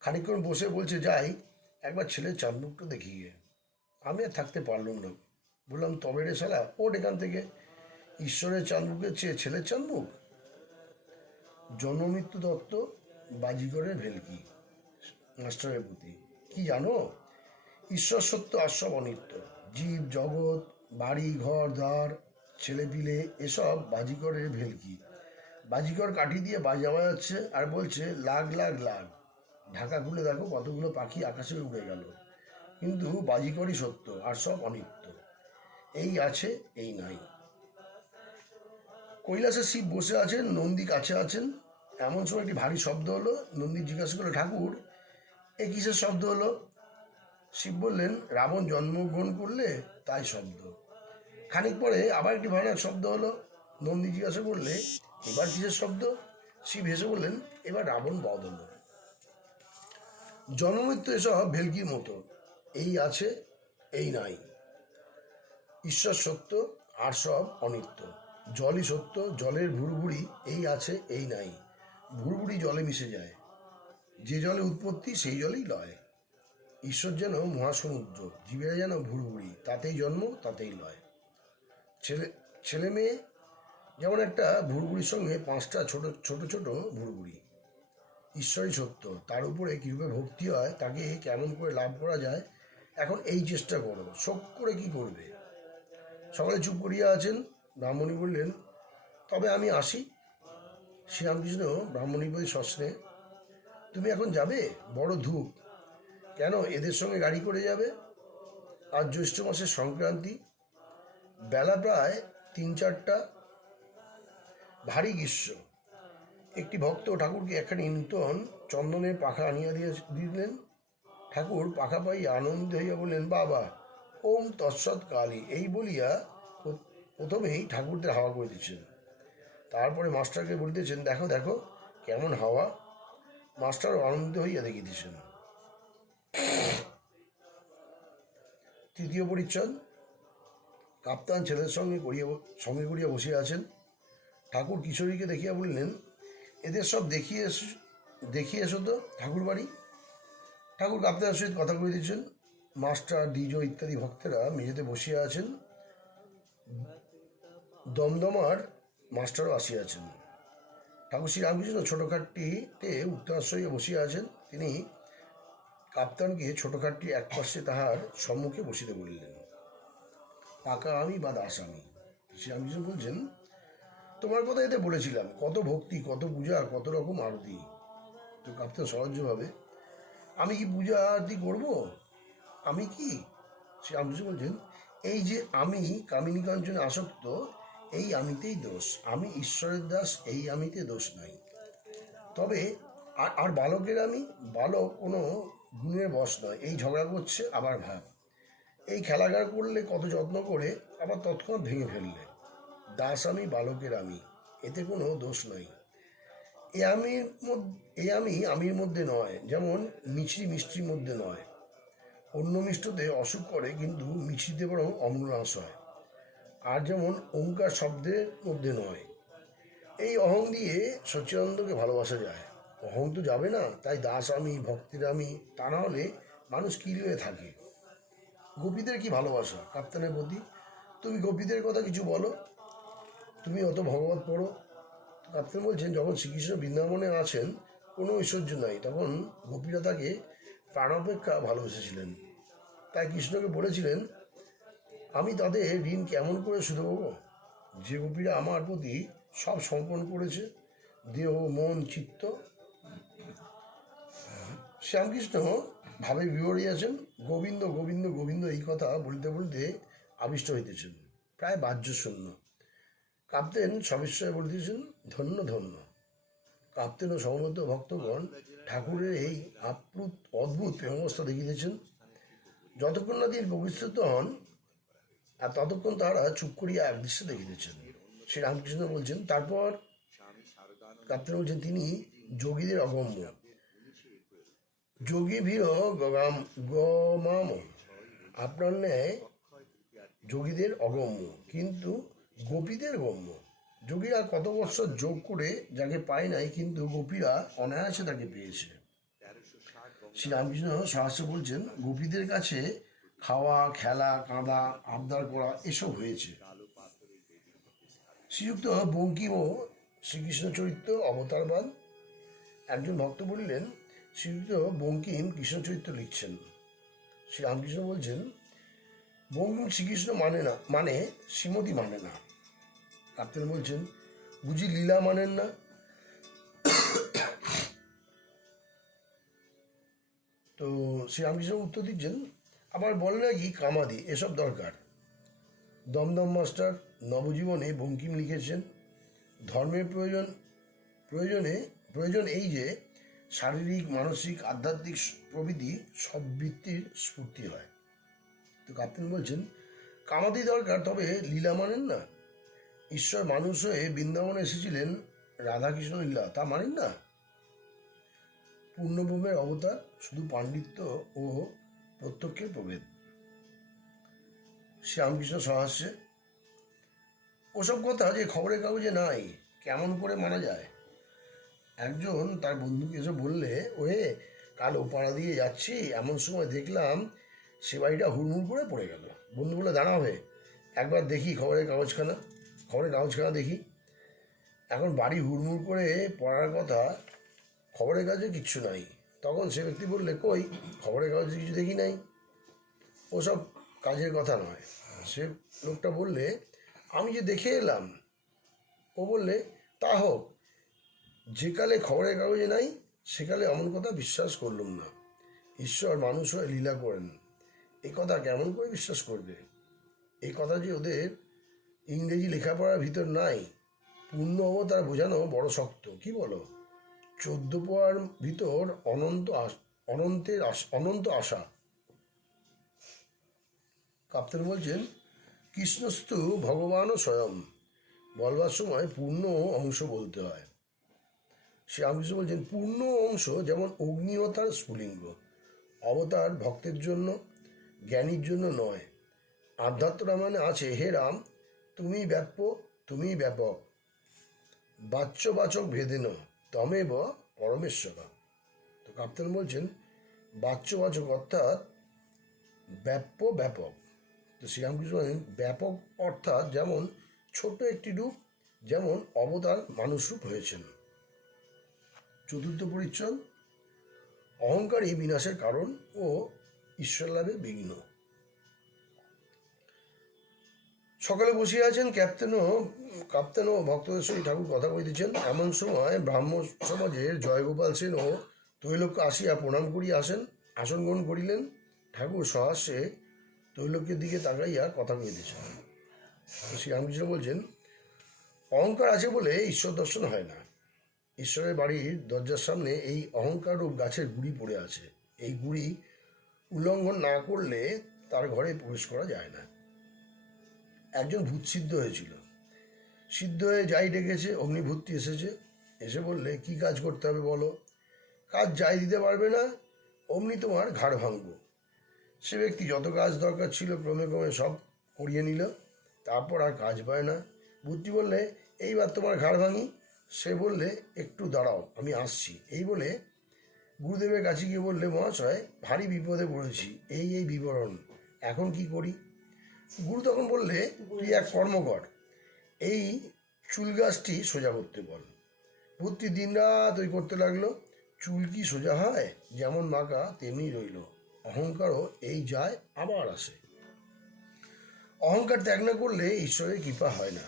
খানিকক্ষণ বসে বলছে, যাই একবার ছেলের চাঁদমুখটা দেখি গিয়ে। আমি আর থাকতে পারলাম না, বললাম, তবে রে শালা, ওঠ এখান থেকে। ঈশ্বরের চাঁদমুখের চেয়ে ছেলের চাঁদমুখ? জন্মমৃত্যু দত্ত, বাজিগরের ভেলকি। মাস্টারের প্রতি, কি জানো, ঈশ্বর সত্য আর সব অনিত্য। জীব জগৎ, বাড়ি ঘর দ্বার, ছেলেপিলে, এসব বাজিগরের ভেলকি। বাজিগর কাঠি দিয়ে বাজা বাজাচ্ছে আর বলছে, লাগ লাগ লাগ। ঢাকা খুলে দেখো কতগুলো পাখি আকাশে উড়ে গেল, কিন্তু বাজিগরই সত্য আর সব অনিত্য। এই আছে, এই নাই। কৈলাসে শিব বসে আছেন, নন্দী কাছে আছেন। এমন সময় একটি ভারী শব্দ হলো। নন্দী জিজ্ঞাসা করলো, ঠাকুর, এ কিসের শব্দ হলো? শিব বললেন, রাবণ জন্মগ্রহণ করলে তাই শব্দ। খানিক পরে আবার একটি ভয়ানক শব্দ হলো। নন্দী জিজ্ঞাসা করলে, এবার কিসের শব্দ? শিব হেসে বললেন, এবার রাবণ বধ হলো। জন্মমৃত্যু এসব ভেলকির মতো। এই আছে, এই নাই। ঈশ্বর সত্য আর সব অনিত্য। জলই সত্য, জলের ভুরভুরি। এই আছে, এই নাই। ভুরভুরি জলে মিশে যায়। যে জলে উৎপত্তি সেই জলেই লয়। ঈশ্বর যেন মহাসমুদ্র, জীবেরা যেন ভুরভুরি, তাতেই জন্ম তাতেই লয়। ছেলে মেয়ে যেমন একটা ভুরভুরির সঙ্গে 5টা ছোট ছোট ছোট ভুরভুরি। ঈশ্বরই সত্য, তার উপরে কীভাবে ভক্তি হয়, তাকে কেমন করে লাভ করা যায়, এখন এই চেষ্টা করো। শোক করে কি করবে? সকলে চুপ করিয়া আছেন। ব্রাহ্মণী বললেন, তবে আমি আসি। শ্রীরামকৃষ্ণ ব্রাহ্মণীর প্রতি সস্নেহে, তুমি এখন যাবে? বড় ধূপ। কেন, এদের সঙ্গে গাড়ি করে যাবে? আজ জ্যৈষ্ঠ মাসের সংক্রান্তি, বেলা প্রায় 3-4টা, ভারী গ্রীষ্ম। একটি ভক্ত ঠাকুরকে একখানি নূতন চন্দনের পাখা আনিয়া দিলেন। ঠাকুর পাখা পাইয়া আনন্দিত হইয়া বললেন, বাবা, ওম তৎসৎ কালী। এই বলিয়া প্রথমেই ঠাকুরদের হাওয়া করিতেছেন। তারপরে মাস্টারকে বলিতেছেন, দেখো দেখো কেমন হাওয়া। মাস্টারও আনন্দিত হইয়া দেখিতেছেন। তৃতীয় পরিচ্ছদ। কাপ্তান ছেলের সঙ্গে করিয়া বসিয়া আছেন। ঠাকুর কিশোরীকে দেখিয়া বললেন, এদের সব দেখিয়ে এসো তো ঠাকুর বাড়ি। ঠাকুর কাপ্তানের সহিত কথা কইতেছেন। মাস্টার, ডিজো ইত্যাদি ভক্তেরা মেঝেতে বসিয়া আছেন। দমদমার মাস্টারও আসিয়াছেন। ঠাকুর শ্রী রামকৃষ্ণ ছোটোখাটটিতে উত্তরাশ্রয়ে বসিয়া আছেন। তিনি কাপ্তানকে ছোটোখাটটির এক পাশে তাহার সম্মুখে বসিতে বলিলেন। পাকা আমি বা দাস আমি। শ্রীরামকৃষ্ণ বলছেন, তোমার কথা এতে বলেছিলাম, কত ভক্তি, কত পূজা, কত রকম আরতি। তো কাপ্তান সহজভাবে, আমি কি পূজা আরতি করব? আমি কি? শ্রীরামকৃষ্ণ বলছেন, এই যে আমি কামিনী কাঞ্চনে আসক্ত, এই আমিতেই দোষ। আমি ঈশ্বরের দাস, এই আমিতে দোষ নাই। তবে আর বালকের আমি, বালক কোনো গুণের বশ নয়। এই ঝগড়া করছে, আবার ভাব। এই খেলাগার করলে, কত যত্ন করে, আবার তৎক্ষণাৎ ভেঙে ফেললে। দাস আমি, বালকের আমি, এতে কোনো দোষ নাই। আমির মধ্যে নয়, যেমন মিছরি মিষ্টির মধ্যে নয়। অন্য মিষ্টতে অসুখ করে, কিন্তু মিছরিতে বরং অম্লনাশ হয়। আর যেমন ওঙ্কার শব্দের মধ্যে নয়। এই অহং দিয়ে সচ্চিদানন্দকে ভালোবাসা যায়। অহং তো যাবে না, তাই দাস আমি, ভক্তের আমি, তা না হলে মানুষ কি হয়ে থাকে। গোপীদের কি ভালোবাসা কাপ্তানের প্রতি, তুমি গোপীদের কথা কিছু বলো, তুমি অত ভগবত পড়ো। কাপ্তান বলছেন, যখন শ্রীকৃষ্ণ বৃন্দাবনে আছেন কোনো ঐশ্বর্য নাই, তখন গোপীরা তাকে প্রাণাপেক্ষা ভালোবেসেছিলেন। তাই কৃষ্ণকে বলেছিলেন, আমি তাদের ঋণ কেমন করে শুধু পাবো, যে গোপীরা আমার প্রতি সব সমর্পণ করেছে, দেহ মন চিত্ত। শ্যামকৃষ্ণ ভাবে বিবরিয়াছেন, গোবিন্দ গোবিন্দ গোবিন্দ এই কথা বলিতে বলিতে আবিষ্ট হইতেছেন, প্রায় বাহ্যশূন্য। কাপ্তেন সবিস্ময়ে বলিতেছেন, ধন্য ধন্য। কাপ্তেন ও সমবেত ভক্তগণ ঠাকুরের এই আপ্লুত অদ্ভুত প্রেমাবস্থা দেখিতেছেন। যতক্ষণ না তিনি প্রকৃষ্ট হন, আর ততক্ষণ তারা চুপ করিয়া একদৃশ্যে দেখিতেছেন। শ্রী রামকৃষ্ণ বলছেন, তারপর কাপ্তেন বলছেন, তিনি যোগীদের অগম্য, যোগী ভীর গমাম, আপনার ন্যায় যোগীদের অগম্য, কিন্তু গোপীদের গম্য। যোগীরা কত বছর যোগ করে যাকে পায় নাই, কিন্তু গোপীরা অনায়াসে তাকে পেয়েছে। শ্রী রামকৃষ্ণ সহস্র বলছেন, গোপীদের কাছে খাওয়া, খেলা, কাঁদা, আবদার করা এসব হয়েছে। শ্রীযুক্ত বঙ্কিম ও শ্রীকৃষ্ণ চরিত্র অবতারবাদ। একজন ভক্ত বলিলেন, শ্রীযুক্ত বঙ্কিম কৃষ্ণ চরিত্র লিখছেন। শ্রী রামকৃষ্ণ বলছেন, বঙ্কিম শ্রীকৃষ্ণ মানে না, মানে শ্রীমতী মানে না। কাপ্তেন বলছেন, বুঝি লীলা মানেন না। তো শ্রীরামকৃষ্ণ উত্তর দিচ্ছেন, আবার বলে নাকি কামাদি এসব দরকার। দমদম মাস্টার নবজীবনে বঙ্কিম লিখেছেন, ধর্মের প্রয়োজন এই যে শারীরিক মানসিক আধ্যাত্মিক প্রভৃতি সব বৃত্তির স্ফূর্তি হয়। তো কাপ্তেন বলছেন, কামাদি দরকার, তবে লীলা মানেন না। ঈশ্বর মানুষ হয়ে বৃন্দাবনে এসেছিলেন, রাধাকৃষ্ণ লীলা তা মানেন না। পূর্ণব্রহ্মের অবতার, শুধু পাণ্ডিত্য ও প্রত্যক্ষের প্রভেদ। শ্রীরামকৃষ্ণ সহাস্যে, ওসব কথা যে খবরের কাগজে নাই, কেমন করে মানা যায়। একজন তার বন্ধুকে এসে বললে, ওহে কাল ওপাড়া দিয়ে যাচ্ছি, এমন সময় দেখলাম সে বাড়িটা হুড়মুড় করে পড়ে গেল। বন্ধু বলে, দাঁড়াবে একবার দেখি খবরের কাগজখানা দেখি। এখন বাড়ি হুড়মুড় করে পড়ার কথা, খবরের কাগজে কিচ্ছু নাই। তখন সে ব্যক্তি বললে, কই খবরের কাগজে কিছু দেখি নাই, ওসব কাজের কথা নয়। সে লোকটা বললে, আমি যে দেখে এলাম। ও বললে, তা হোক, যেকালে খবরের কাগজে নাই, সেকালে এমন কথা বিশ্বাস করলুম না। ঈশ্বর মানুষ হয়ে লীলা করেন, এ কথা কেমন করে বিশ্বাস করবে। এই কথা যে ওদের ইংরেজি লেখাপড়ার ভিতর নাই, পূর্ণ অবতার বোঝানো বড় শক্ত, কি বলো। 14 পোয়ার ভিতর অনন্ত আশা। কাপ্তেন বলছেন, কৃষ্ণস্তু ভগবানও স্বয়ং, বলবার সময় পূর্ণ অংশ বলতে হয়। শ্রীরামকৃষ্ণ বলছেন, পূর্ণ অংশ যেমন অগ্নিহতার স্ফুলিঙ্গ। অবতার ভক্তের জন্য, জ্ঞানীর জন্য নয়। আধ্যাত্ম রামায়ণে আছে, হে রাম তুমি তুমি ব্যাপক, বাচ্যবাচক ভেদেন তমেব পরমেশ্বর। তো কাপ্তেন বলছেন, বাচ্যবাচক অর্থাৎ ব্যাপক। তো শ্রীরামকৃষ্ণ বলেন, ব্যাপক অর্থাৎ যেমন ছোট একটি রূপ, যেমন অবতার মানুষ রূপ হয়েছেন। চতুর্থ পরিচ্ছদ, অহংকারই বিনাশের কারণ ও ঈশ্বর লাভে বিঘ্ন। সকালে বসিয়া আছেন, কাপ্তেন ও ভক্তদের সঙ্গে ঠাকুর কথা কইতেছেন। এমন সময় ব্রাহ্ম সমাজের জয়গোপাল সেন ও তৈলক্য আসিয়া প্রণাম করিয়া আসেন, আসন গ্রহণ করিলেন। ঠাকুর সহাস্যে তৈলক্যের দিকে তাকাইয়া কথা কইতেছেন। শ্রীরামকৃষ্ণ বলছেন, অহংকার আছে বলে ঈশ্বর দর্শন হয় না। ঈশ্বরের বাড়ির দরজার সামনে এই অহংকার রূপ গাছের গুড়ি পড়ে আছে। এই গুড়ি উল্লঙ্ঘন না করলে তার ঘরে প্রবেশ করা যায় না। একজন ভূত সিদ্ধ হয়েছিল, সিদ্ধ হয়ে যাই ডেকেছে, অগ্নিভূতটি এসেছে, এসে বললে, কি কাজ করতে হবে বলো। কাজ যাই দিতে পারবে না, অমনি তোমার ঘাড় ভাঙব। সে ব্যক্তি যত কাজ দরকার ছিল ক্রমে ক্রমে সব করিয়ে নিল, তারপর আর কাজ পায় না। ভূতটি বললে, এইবার তোমার ঘাড় ভাঙি। সে বললে, একটু দাঁড়াও, আমি আসছি। এই বলে গুরুদেবের কাছে গিয়ে বললে, মহাশয়, ভারী বিপদে পড়েছি, এই বিবরণ, এখন কি করি? গুরু তখন বললে, তুই এক কর্ম কর, এই চুল গাছটি সোজা করতে বল। বুদ্ধি দিনরাত ওই করতে লাগলো। চুল কি সোজা হয়? যেমন বাঁকা তেমনি রইল। অহংকারও এই যায় আবার আসে। অহংকার ত্যাগ না করলে ঈশ্বরের কৃপা হয় না।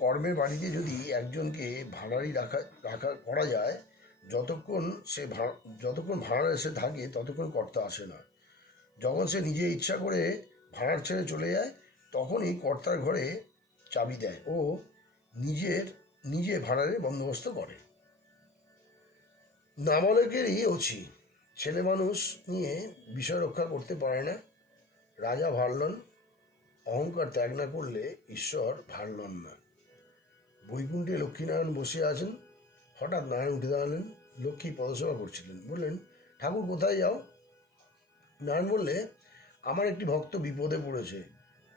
কর্মের বাড়িতে যদি একজনকে ভাড়ারি রাখা করা যায়, যতক্ষণ ভাড়া এসে থাকে ততক্ষণ কর্তা আসে না। যখন সে নিজে ইচ্ছা করে ভাড়ার ছেড়ে চলে যায়, তখনই কর্তার ঘরে চাবি দেয় ও নিজে ভাড়ারে বন্দোবস্ত করে। নাবালকেরই ওছি, ছেলে মানুষ নিয়ে বিষয় রক্ষা করতে পারে না। রাজা ভারলন, অহংকার ত্যাগ না করলে ঈশ্বর ভারলন না। বৈকুণ্ঠে লক্ষ্মীনারায়ণ বসে আছেন। হঠাৎ নারায়ণ উঠে দাঁড়ালেন। লক্ষ্মী পদসেবা করছিলেন। বললেন, ঠাকুর কোথায় যাও? নারায়ণ বললে, আমার একটি ভক্ত বিপদে পড়েছে,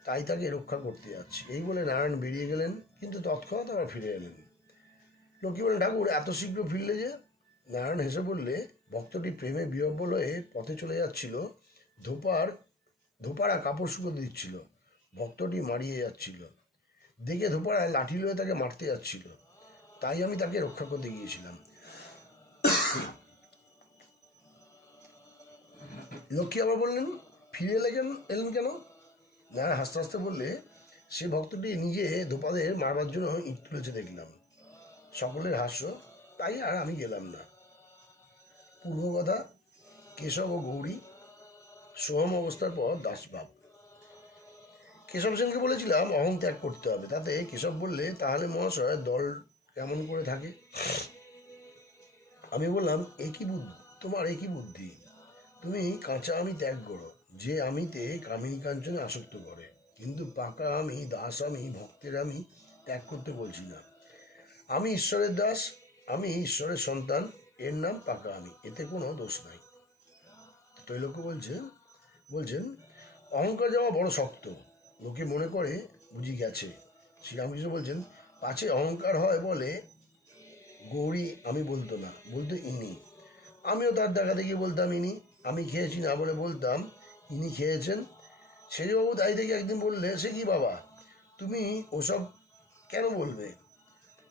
তাই তাকে রক্ষা করতে যাচ্ছি। এই বলে নারায়ণ বেরিয়ে গেলেন, কিন্তু তৎক্ষণাৎ আবার ফিরে এলেন। লক্ষ্মী বললেন, ঠাকুর এত শীঘ্র ফিরলে যে? নারায়ণ হেসে বললে, ভক্তটি প্রেমে বিহ্বল হয়ে পথে চলে যাচ্ছিল। ধোপারা কাপড় শুকোতে দিচ্ছিল। ভক্তটি মারিয়ে যাচ্ছিল। দেখে ধোপারায় লাঠি লয়ে তাকে মারতে যাচ্ছিল, তাই আমি তাকে রক্ষা করতে গিয়েছিলাম। লক্ষ্মী আবার বললেন, ফিরে এলেন কেন? নারায়ণ হাসতে হাসতে বললে, সে ভক্তটি নিজে ধোপাদের মারবার জন্য ইট তুলেছে দেখলাম। সকলের হাস্য, তাই আর আমি গেলাম না। পূর্বকথা, কেশব ও গৌরী সোহম অবস্থার পর দাসভাব। কেশব সেনকে বলেছিলাম অহং ত্যাগ করতে হবে। তাতে কেশব বললে, তাহলে মহাশয় দল কেমন করে থাকে? আমি বললাম, তোমার একই বুদ্ধি। তুমি কাঁচা আমি ত্যাগ করো, যে আমিতে কামিনী কাঞ্চনে আসক্ত করে। কিন্তু পাকা আমি, দাস আমি, ভক্তের আমি ত্যাগ করতে বলছি না। আমি ঈশ্বরের দাস, আমি ঈশ্বরের সন্তান, এর নাম পাকা আমি, এতে কোনো দোষ নাই। ত্রৈলোক্য বলছেন, অহংকার যাওয়া বড় শক্ত, লোকে মনে করে বুঝি গেছে। শ্রীরামকৃষ্ণ বলছেন, পাছে অহংকার হয় বলে গৌরী আমি বলতো না, বলতো ইনি। আমিও তার দেখা দেখি বলতাম ইনি। আমি খেয়েছি না বলে বলতাম ইনি খেয়েছেন। সেজবাবু তাই থেকে একদিন বললে, সে কি বাবা, তুমি ওসব কেন বলবে?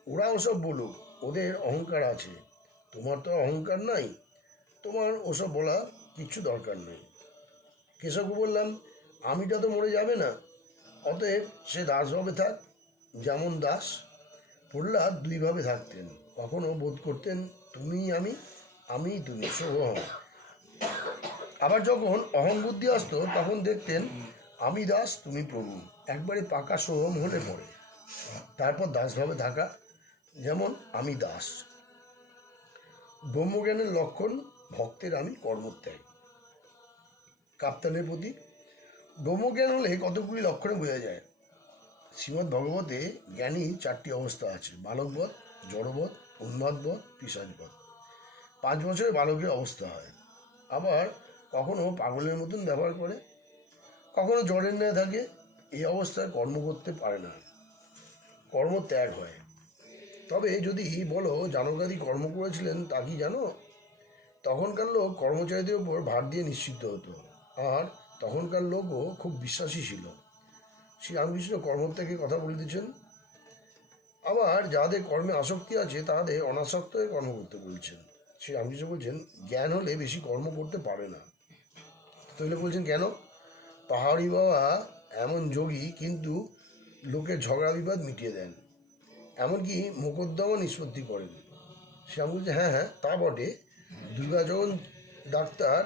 ওরা ওসব বলুক, ওদের অহংকার আছে, তোমার তো অহংকার নাই, তোমার ওসব বলা কিচ্ছু দরকার নেই। কেশবকে বললাম, আমিটা তো মরে যাবে না, অতএব সে দাসভাবে থাক। যেমন দাস প্রহ্লাদ দুইভাবে থাকতেন, কখনো বোধ করতেন তুমি আমি, আমি তুমি, সোহম। আবার যখন অহং বুদ্ধি আসতো, তখন দেখতেন আমি দাস তুমি প্রভু। একবারে পাকা সোহম হলে পড়ে তারপর দাসভাবে থাকা, যেমন আমি দাস। ব্রহ্মজ্ঞানের লক্ষণ ভক্তের আমি কর্মত্যাগ। কাপ্তানের প্রতি ব্রহ্মজ্ঞান হলে কতগুলি লক্ষণে বোঝা যায়। শ্রীমদ্ ভগবতে জ্ঞানী 4টি অবস্থা আছে: বালকবধ, জড়বধ, উন্মাদবধ, পিশাচবধ। 5 বছরে বালকের অবস্থা হয়। আবার কখনো পাগলের মতন ব্যবহার করে, কখনো জ্বরের ন্যায় থাকে। এই অবস্থায় কর্ম করতে পারে না, কর্ম ত্যাগ হয়। তবে যদি বলো জানকাদি কর্ম করেছিলেন, তা কি জানো? তখনকার লোক কর্মচারীদের উপর ভার দিয়ে নিশ্চিত হতো, আর তখনকার লোকও খুব বিশ্বাসী ছিল। শ্রীরামকৃষ্ণ কর্মত্যাগের কথা বলতেছেন। আবার যাদের কর্মে আসক্তি আছে, তাদের অনাসক্ত হয়ে কর্ম করতে বলছেন। শ্রীরামকৃষ্ণ বলছেন, জ্ঞান হলে বেশি কর্ম করতে পারে না। তাহলে বলছেন কেন? পাহাড়ি বাবা এমন যোগী, কিন্তু লোকের ঝগড়া বিবাদ মিটিয়ে দেন, এমনকি মোকদ্দমা নিষ্পত্তি করেন। শ্রীরাম বলছে, হ্যাঁ, তা বটে। দুর্গাচরণ ডাক্তার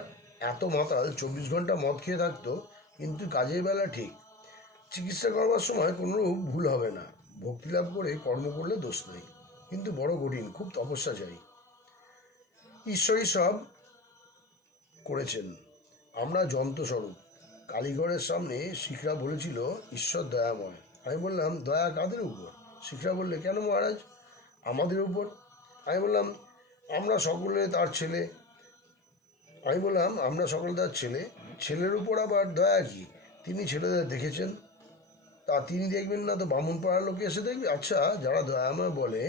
এত মাতাল, 24 ঘন্টা মদ খেয়ে থাকতো, কিন্তু কাজের বেলা ঠিক। চিকিৎসা করবার সময় কোনোরূপ ভুল হবে না। ভক্তি লাভ করে কর্ম করলে দোষ নেই, কিন্তু বড় কঠিন, খুব তপস্যা চাই। ঈশ্বরই সব করেছেন, আমরা যন্ত্রস্বরূপ। কালীঘরের সামনে শিখরা বলেছিল, ঈশ্বর দয়াময়। আমি বললাম, দয়া কাদের উপর? শিখরা বললে, কেন মহারাজ, আমাদের উপর। আমি বললাম, আমরা সকলে তার ছেলে। ছেলের উপর আবার দয়া কি? তিনি ছেলেদের দেখেছেন। তা তিনি দেখবেন না তো বামুন পাড়ার লোকে এসে দেখবে? আচ্ছা, যারা দয়াময় বলে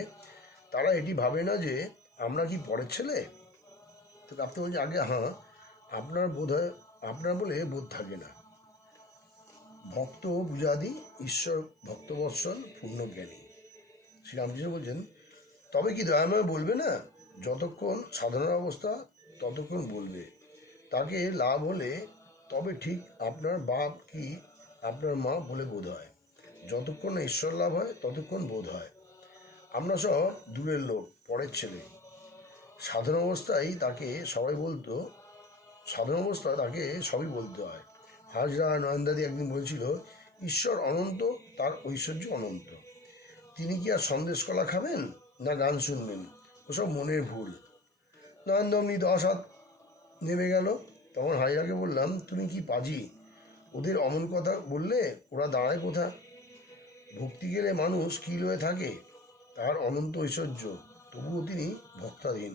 তারা এটি ভাবে না যে আমরা কি পরের ছেলে? তো আপনি বলছেন আগে হ্যাঁ, আপনার বোধ হয় আপনার বলে বোধ থাকে না। ভক্ত বুঝাদি ঈশ্বর ভক্তবৎসল পূর্ণজ্ঞানী। শ্রীরামকৃষ্ণ বলছেন, তবে কি দয়াময় বলবে না? যতক্ষণ সাধনার অবস্থা ততক্ষণ বলবে। তাকে লাভ হলে তবে ঠিক আপনার বাপ কি আপনার মা বলে বোধ হয়। যতক্ষণ না ঈশ্বর লাভ হয় ততক্ষণ বোধ হয় আমরা সব দূরের লোক, পরের ছেলে। সাধন অবস্থায় তাকে সবই বলতে হয়। হাজরা নয়নদাদি একদিন বলেছিল, ঈশ্বর অনন্ত, তার ঐশ্বর্য অনন্ত। তিনি কি আর সন্দেশ কলা খাবেন না গান শুনবেন? ওসব মনের ভুল। নয়নদা অমনি 10 হাত নেমে গেল। তখন হাজরাকে বললাম, তুমি কি পাজি? ওদের অমন কথা বললে ওরা দাঁড়ায় কোথা? ভক্তি গেলে মানুষ কিল হয়ে থাকে, তার অনন্ত ঐশ্বর্য, তবুও তিনি ভক্তাধীন।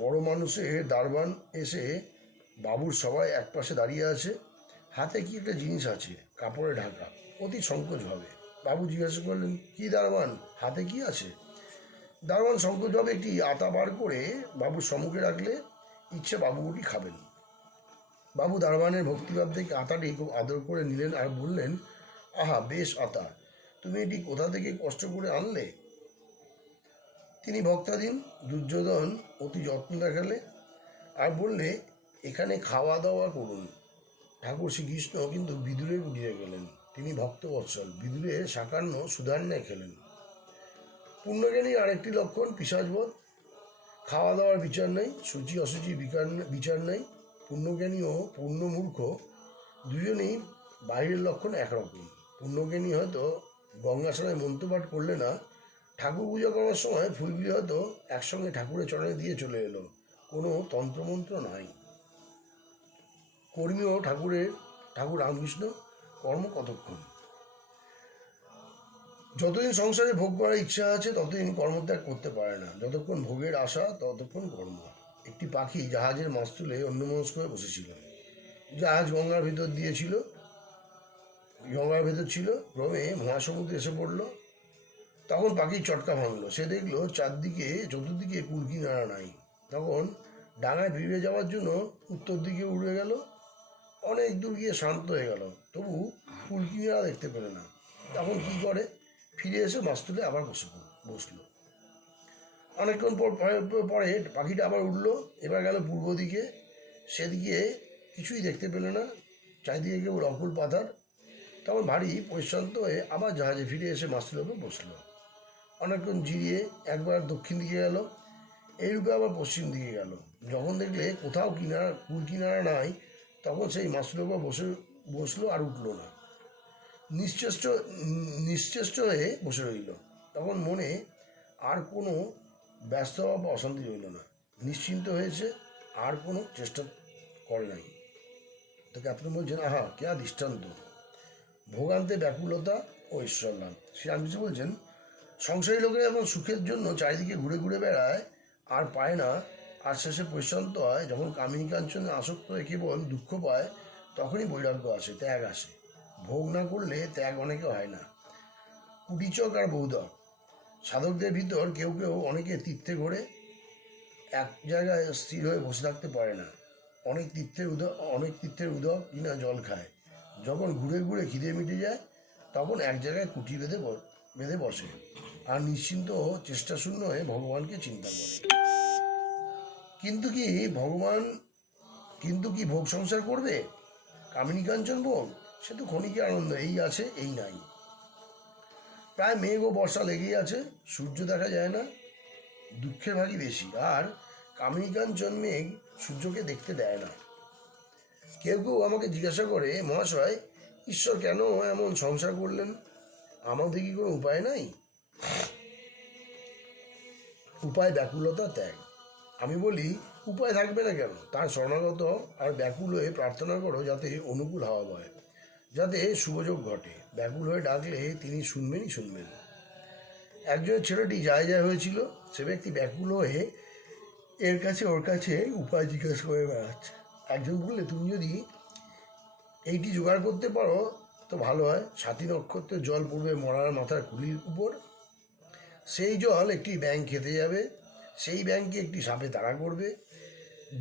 বড় মানুষের দারবান এসে বাবুর সবাই একপাশে দাঁড়িয়ে আছে, হাতে কি একটা জিনিস আছে, কাপড়ে ঢাকা, অতি সংকোচভাবে। বাবু জিজ্ঞাসা করলেন, কি দারবান, হাতে কি আছে? দারবান সংকোচভাবে একটি আতা বার করে বাবুর সম্মুখে রাখলে ইচ্ছে বাবু ওটি খাবেন। বাবু দারবানের ভক্তিভাব থেকে আতাটি খুব আদর করে নিলেন আর বললেন, আহা, বেশ আতা, তুমি এটি কোথা থেকে কষ্ট করে আনলে? তিনি ভক্তাধীন। দুর্যোধন অতি যত্ন দেখালে আর বললে, এখানে খাওয়া দাওয়া করুন। ঠাকুর শ্রীকৃষ্ণ কিন্তু বিদুরের কুটিরে গেলেন। তিনি ভক্তবৎসল, বিদুরের সাকান্ন সুধান্যায় খেলেন। পূর্ণজ্ঞানীর আরেকটি লক্ষণ পিশাচবোধ। খাওয়া দাওয়ার বিচার নেই, সূচি অসুচি বিচার নেই। পূর্ণজ্ঞানী ও পূর্ণমূর্খ দুজনেই বাইরের লক্ষণ একরকম। পূর্ণজ্ঞানী হয়তো গঙ্গাসনায় মন্ত্রপাঠ করলে না, ঠাকুর পূজা করার সময় ফুলগুলি হয়তো একসঙ্গে ঠাকুরের চরণে দিয়ে চলে এলো, কোনো তন্ত্রমন্ত্র নাই। কর্মীও ঠাকুর রামকৃষ্ণ, কর্ম কতক্ষণ? যতদিন সংসারে ভোগ করার ইচ্ছা আছে ততদিন কর্মত্যাগ করতে পারে না। যতক্ষণ ভোগের আশা ততক্ষণ কর্ম। একটি পাখি জাহাজের মাছ তুলে অন্যমনস্ক হয়ে বসেছিল। জাহাজ গঙ্গার ভেতর ছিল। ক্রমে মহাসমুদ্রে এসে পড়ল। তখন পাখির চটকা ভাঙলো। সে দেখলো চতুর্দিকে কুলকি নাড়া নাই। তখন ডাঙায় ফিরে যাওয়ার জন্য উত্তর দিকে উড়ে গেল। অনেক দূর গিয়ে শান্ত হয়ে গেল, তবু কুলকি নাড়া দেখতে পেল না। তখন কি করে? ফিরে এসে মাছ তুলে আবার বসলো। অনেকক্ষণ পরে পাখিটা আবার উঠলো। এবার গেল পূর্ব দিকে। সেদিকে কিছুই দেখতে পেল না, চারিদিকে কেবল অকুল পাথার। তখন ভারী পরিশ্রান্ত হয়ে আবার জাহাজে ফিরে এসে মাছ তুলে বসলো। অনেকক্ষণ জিরিয়ে একবার দক্ষিণ দিকে গেল, এইরূপে আবার পশ্চিম দিকে গেল। যখন দেখলে কোথাও কুল কিনারা নাই, তখন সেই মাছগুলোর উপর বসলো আর উঠল না। নিশ্চেষ্ট হয়ে বসে রইল। তখন মনে আর কোনো ব্যস্ত বা অশান্তি রইল না। নিশ্চিন্ত হয়েছে, আর কোনো চেষ্টা করে নাই। তাকে আপনি বলছেন, আহা, কেয়া দৃষ্টান্ত! ভোগান্তে ব্যাকুলতা ও ঈশ্বর লাভ। শ্রীরামকৃষ্ণ বলছেন, সংসারী লোকেরা যখন সুখের জন্য চারিদিকে ঘুরে ঘুরে বেড়ায় আর পায় না, আর শেষে পরিশ্রান্ত হয়, যখন কামিনী কাঞ্চনে আসক্ত হয়ে কেবল দুঃখ পায়, তখনই বৈরাগ্য আসে, ত্যাগ আসে। ভোগ না করলে ত্যাগ অনেকে হয় না। কুটিচক আর বৌদক সাধকদের ভিতর কেউ অনেকে তীর্থে ঘোরে, এক জায়গায় স্থির হয়ে বসে থাকতে পারে না। অনেক তীর্থের উদক কিনা জল খায়। যখন ঘুরে ঘুরে খিদে মিটে যায়, তখন এক জায়গায় কুটি বেঁধে বসে আর নিশ্চিন্ত ও চেষ্টাশূন্য হয়ে ভগবানকে চিন্তা করে। কিন্তু কি ভোগ সংসার করবে? কামিনী কাঞ্চন ভোগ, সে তো ক্ষণিকের আনন্দ, এই আছে এই নাই। প্রায় মেঘ ও বর্ষা লেগেই আছে, সূর্য দেখা যায় না, দুঃখের ভাগই বেশি। আর কামিনী কাঞ্চন মেঘ সূর্যকে দেখতে দেয় না। কেউ আমাকে জিজ্ঞাসা করে, মহাশয়, ঈশ্বর কেন এমন সংসার করলেন? আমাদের কি কোনো উপায় নাই? উপায় ব্যাকুলতা, ত্যাগ। আমি বলি, উপায় থাকবে না কেন? তার শরণাগত আর ব্যাকুল হয়ে প্রার্থনা করো, যাতে অনুকূল হাওয়া বয়, যাতে শুভযোগ ঘটে। ব্যাকুল হয়ে ডাকলে তিনি শুনবেন। একজনের ছেলেটি যায় হয়েছিল। সে ব্যক্তি ব্যাকুল হয়ে ওর কাছে উপায় জিজ্ঞাসা করে বেড়াচ্ছে। একজন বললে, তুমি যদি এইটি জোগাড় করতে পারো তো ভালো হয়। সাথী নক্ষত্রের জল পড়বে মরার মাথার খুলির উপর। সেই জল একটি ব্যাঙ খেতে যাবে, সেই ব্যাঙকে একটি সাপে তাড়া করবে,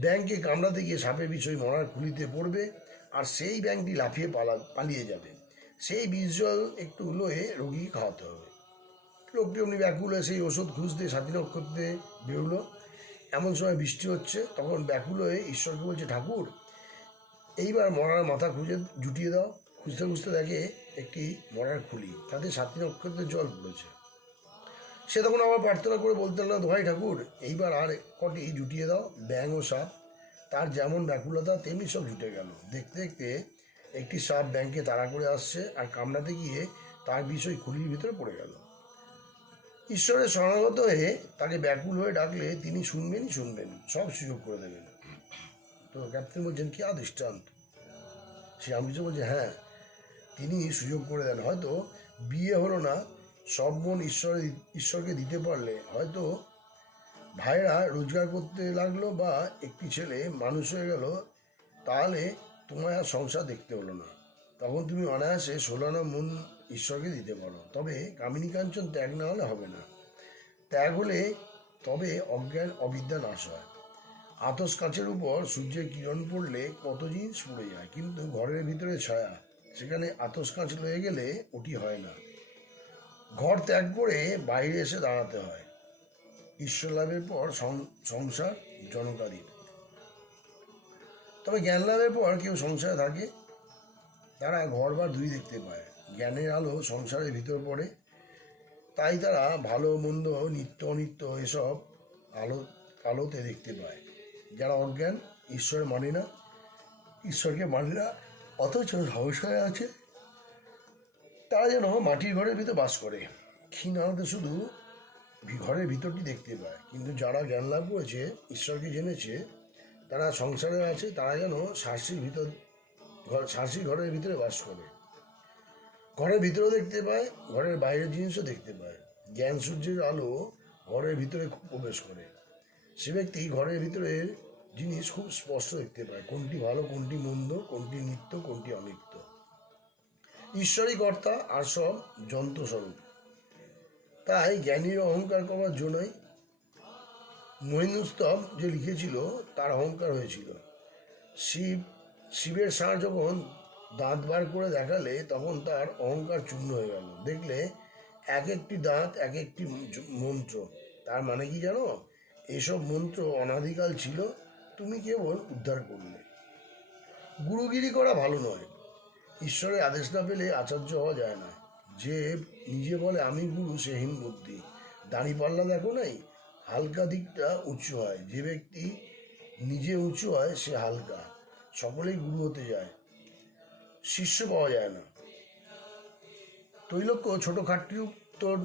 ব্যাঙকে কামড়াতে গিয়ে সাপের বিষয় মরার খুলিতে পড়বে, আর সেই ব্যাঙটি লাফিয়ে পালিয়ে যাবে। সেই বিষ জল একটু লয়ে রোগীকে খাওয়াতে হবে। লোকটি অমনি ব্যাকুল হয়ে সেই ওষুধ খুঁজতে সাথী নক্ষত্রে বেরোলো। এমন সময় বৃষ্টি হচ্ছে, তখন ব্যাকুল হয়ে ঈশ্বরকে বলছে, ঠাকুর এইবার মরার মাথা খুঁজে জুটিয়ে দাও। খুঁজতে খুঁজতে দেখে একটি মরার খুলি, তাতে সাথী নক্ষত্রের জল পড়েছে। সে তখন আবার প্রার্থনা করে বলতে লাগলো, দোহাই ঠাকুর এইবার আর কটি জুটিয়ে দাও। ব্যাঙ ও সাপ তার যেমন ব্যাকুলতা তেমনি সব জুটে গেল। দেখতে দেখতে একটি সাপ ব্যাঙকে তাড়া করে আসছে, আর কামড়াতে গিয়ে তার বিষয় খুলির ভিতরে পড়ে গেল। ঈশ্বরের শরণাগত হয়ে তাকে ব্যাকুল হয়ে ডাকলে তিনি শুনবেন, সব সুযোগ করে দেবেন। তো ক্যাপ্টেন বলছেন, কি দৃষ্টান্ত? শ্রীরামকৃষ্ণ বলছে, হ্যাঁ, তিনি সুযোগ করে দেন। হয়তো বিয়ে হলো না, সব মন ঈশ্বরকে দিতে পারলে হয়তো ভাইরা রোজগার করতে লাগলো, বা একটি ছেলে মানুষ হয়ে গেল, তাহলে তোমায় আর সংসার দেখতে হলো না। তখন তুমি অনায়াসে 16 মন ঈশ্বরকে দিতে পারো। তবে কামিনী কাঞ্চন ত্যাগ না হলে হবে না। ত্যাগ হলে তবে অজ্ঞান অবিদ্যা নাশ হয়। আতস কাঁচের উপর সূর্যের কিরণ পড়লে কত জিনিস পড়ে যায়, কিন্তু ঘরের ভিতরে ছায়া, সেখানে আতস কাঁচ রয়ে গেলে ওটি হয় না। ঘর ত্যাগ করে বাইরে এসে দাঁড়াতে হয়। ঈশ্বর লাভের পর সংসার জনকারীর। তবে জ্ঞান লাভের পর কেউ সংসারে থাকে, তারা ঘরবার দুই দেখতে পায়। জ্ঞানের আলো সংসারের ভিতর পড়ে, তাই তারা ভালো মন্দ নিত্য অনিত্য এসব আলোতে দেখতে পায়। যারা অজ্ঞান, ঈশ্বর মানে না, ঈশ্বরকে মানে না, অথচ সংসারে আছে, তারা যেন মাটির ঘরের ভিতর বাস করে। ক্ষীণ আলোতে শুধু ঘরের ভিতরটি দেখতে পায়। কিন্তু যারা জ্ঞান লাভ করেছে, ঈশ্বরকে জেনেছে, তারা সংসারে আছে, তারা যেন শাসি ঘরের ভিতরে বাস করে। ঘরের ভিতরেও দেখতে পায়, ঘরের বাইরের জিনিসও দেখতে পায়। জ্ঞান সূর্যের আলো ঘরের ভিতরে খুব প্রবেশ করে। সে ব্যক্তি ঘরের ভিতরের জিনিস খুব স্পষ্ট দেখতে পায়, কোনটি ভালো, কোনটি মন্দ, কোনটি নিত্য, কোনটি অনিত্য। ঈশ্বরই কর্তা, আর সব যন্ত্রস্বরূপ। তাই জ্ঞানীর অহংকার করবার জো নাই। মহিনুস্তব যে লিখেছিল তার অহংকার হয়েছিল। শিবের ষাঁড় যখন দাঁত বার করে দেখালে, তখন তার অহংকার চূর্ণ হয়ে গেল। দেখলে এক একটি দাঁত এক একটি মন্ত্র। তার মানে কি জানো? এসব মন্ত্র অনাদিকাল ছিল, তুমি কেবল উদ্ধার করলে। গুরুগিরি করা ভালো নয়। ঈশ্বরের আদেশ না পেলে আচার্য হওয়া যায় না। যে নিজে বলে আমি গুরু, সে হীন বুদ্ধি। দাঁড়িপাল্লা দেখো নাই, হালকা দিকটা উঁচু হয়। যে ব্যক্তি নিজে উঁচু হয় সে হালকা। সকলেই গুরু হতে যায়, শিষ্য পাওয়া যায় না। তৈলক্য ছোট খাটটি উত্তর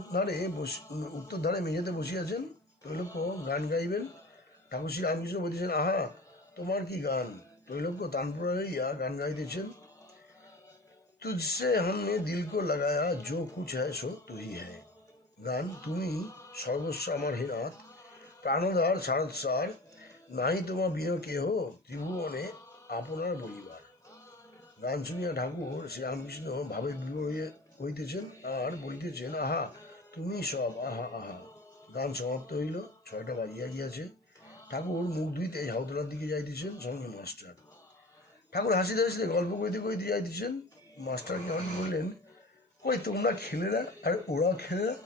ধারে মেঝেতে বসিয়াছেন। তৈলক্য গান গাইবেন। ঠাকুর শ্রী রামকৃষ্ণ বলতেছেন, আহা তোমার কি গান! তৈলক্য তানপুরা হইয়া গান গাইতেছেন। তুঝসে हमने दिल को लगाया, जो कुछ है सो तू ही है। গান, তুমি সর্বস্ব আমার হে নাথ, প্রাণধার সারৎসার, নাই তোমার বিয় কেহ, ত্রিভুবনে আপনার বলিবার। গান শুনিয়া ঠাকুর শ্রীরামকৃষ্ণ ভাবে বিভোর হইতেছেন, আর বলিতেছেন, আহা তুমি সব, আহা আহা। গান সমাপ্ত হইল। 6টা বাজিয়া গিয়াছে। ঠাকুর মুখ ধুইতে ঝাউতলার দিকে যাইতেছেন, সঙ্গে মাস্টার। ঠাকুর হাসিতে হাসিতে গল্প করিতে করিতে যাইতেছেন। মাস্টারকে হঠাৎ বললেন, কই তোমরা খেলে না, আর ওরা খেলে না?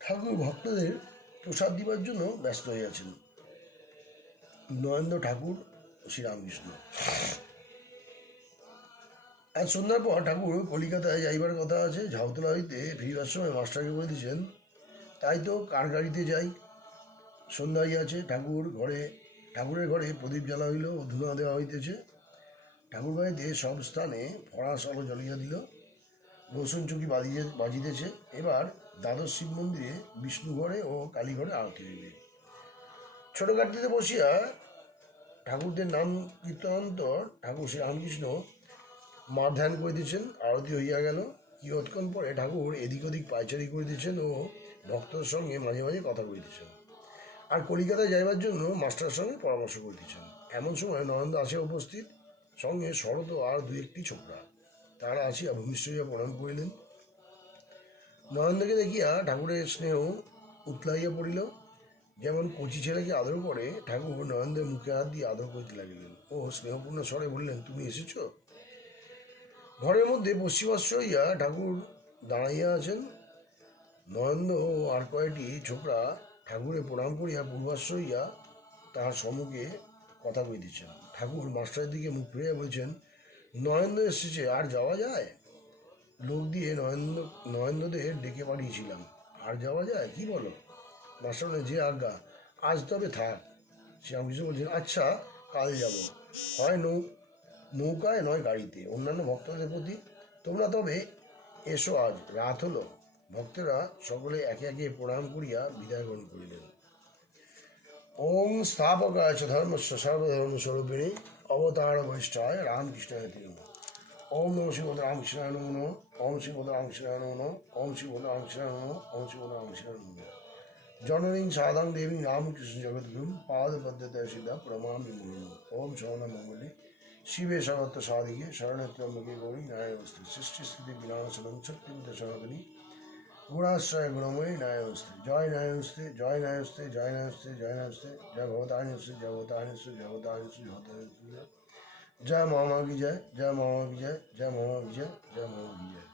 ঠাকুর ভক্তদের প্রসাদ দিবার জন্য ব্যস্ত হইয়াছেন। নরেন্দ্র ঠাকুর শ্রীরামকৃষ্ণ। আজ সন্ধ্যার পর ঠাকুর কলিকাতায় যাইবার কথা আছে। ঝাউতলা হইতে ফিরিবার সময় মাস্টারকে বলিতেছেন, তাই তো কার গাড়িতে যাই। সন্ধ্যা হইয়াছে। ঠাকুরের ঘরে প্রদীপ জ্বালা হইল ও ধূনা দেওয়া হইতেছে। ঠাকুর বাড়িতে সব স্থানে ফরাস আলো জ্বলিয়া দিল। রসুন চুকি বাজিতেছে। এবার দ্বাদশ শিব মন্দিরে, বিষ্ণু ঘরে ও কালীঘরে আরতি হইবে। ছোট কাঠটিতে বসিয়া ঠাকুরদের নাম কীর্তনান্তর ঠাকুর শ্রী রামকৃষ্ণ মার ধ্যান করিতেছেন। আরতি হইয়া গেল। কিয়ৎক্ষণ পরে ঠাকুর এদিক ওদিক পায়চারি করিতেছেন ও ভক্তদের সঙ্গে মাঝে মাঝে কথা কইতেছেন, আর কলিকাতায় যাইবার জন্য মাস্টারের সঙ্গে পরামর্শ করিতেছেন। এমন সময় নরেন্দ্র আসে উপস্থিত, সঙ্গে শরৎ আর 2-1টি ছোকরা। তারা আসিয়া ভূমিষ্ঠ হইয়া প্রণাম করিলেন। নরেন্দ্রকে দেখিয়া ঠাকুরের স্নেহ উতলাইয়া পড়িল। যেমন কচি ছেলেকে আদর করে ঠাকুর নরেন্দ্রের মুখে হাত দিয়ে আদর করিতে লাগিলেন ও স্নেহপূর্ণ স্বরে বললেন, তুমি এসেছ? ঘরের মধ্যে পশ্চিমাশ্র হইয়া ঠাকুর দাঁড়াইয়া আছেন। নরেন্দ্র ও আর কয়েকটি ছোকরা ঠাকুরে প্রণাম করিয়া পূর্বাশ্র হইয়া তাহার সম্মুখে কথা কইতেছেন। ঠাকুর মাস্টারের দিকে মুখ ফিরিয়া বলছেন, নরেন্দ্র এসেছে, আর যাওয়া যায়? লোক দিয়ে নরেন্দ্রদের ডেকে পাঠিয়েছিলাম, আর যাওয়া যায়? কি বলো? মাস্টার বললেন, যে আজ্ঞা, আজ তবে থাক। শ্রীরামকৃষ্ণ বলছেন, আচ্ছা, কাল যাব, হয় নৌকায় নয় গাড়িতে, অন্যান্য ভক্তদের প্রতি তোমরা তবে এসো, আজ রাত হলো। ভক্তেরা সকলে একে একে প্রণাম করিয়া বিদায় গ্রহণ করিলেন। ওম স্থাপকায় চ ধর্মস্য সর্বধর্মস্বরূপিণী অবতার বৈষ্ঠায় রামকৃষ্ণায় নমঃ। ওম নমঃ শ্রীমদ রামকৃষ্ণায় নমঃ। ওম শ্রীমদ রামকৃষ্ণায় নমঃ। ওম শ্রীমদ রামকৃষ্ণায় নমঃ। ওম শ্রীমদ রামকৃষ্ণায় নমঃ। জননীং সাধাং দেবী রামকৃষ্ণ জগদ্গুরুম পাদপদ্মতয় সিদ্ধা প্রমামি মুহুর্মুহুঃ। ওম শরণমঙ্গলে শিবে সর্বত্র সাধিকে শরণে ত্র্যম্বকে গৌরী নারায়ণস্তে সৃষ্টি স্থিতি বিনাশনং শক্তিপীঠ সনাতনী গুণাশ্রয় গুণময়ী নারায়ণস্তে। জয় নারায়ণস্তে, জয় নারায়ণস্তে, জয় নারায়ণস্তে, জয় নারায়ণস্তে, জয় ভবতারিণস্তে, জয় ভবতারিণস্তে, জয় ভবতারিণস্তে, জয় ভবতারিণস্তে। জয় মহামা কি জয়, জয় মহামা কি জয়, জয় মহামা কি জয়, জয় মহামা কি জয়।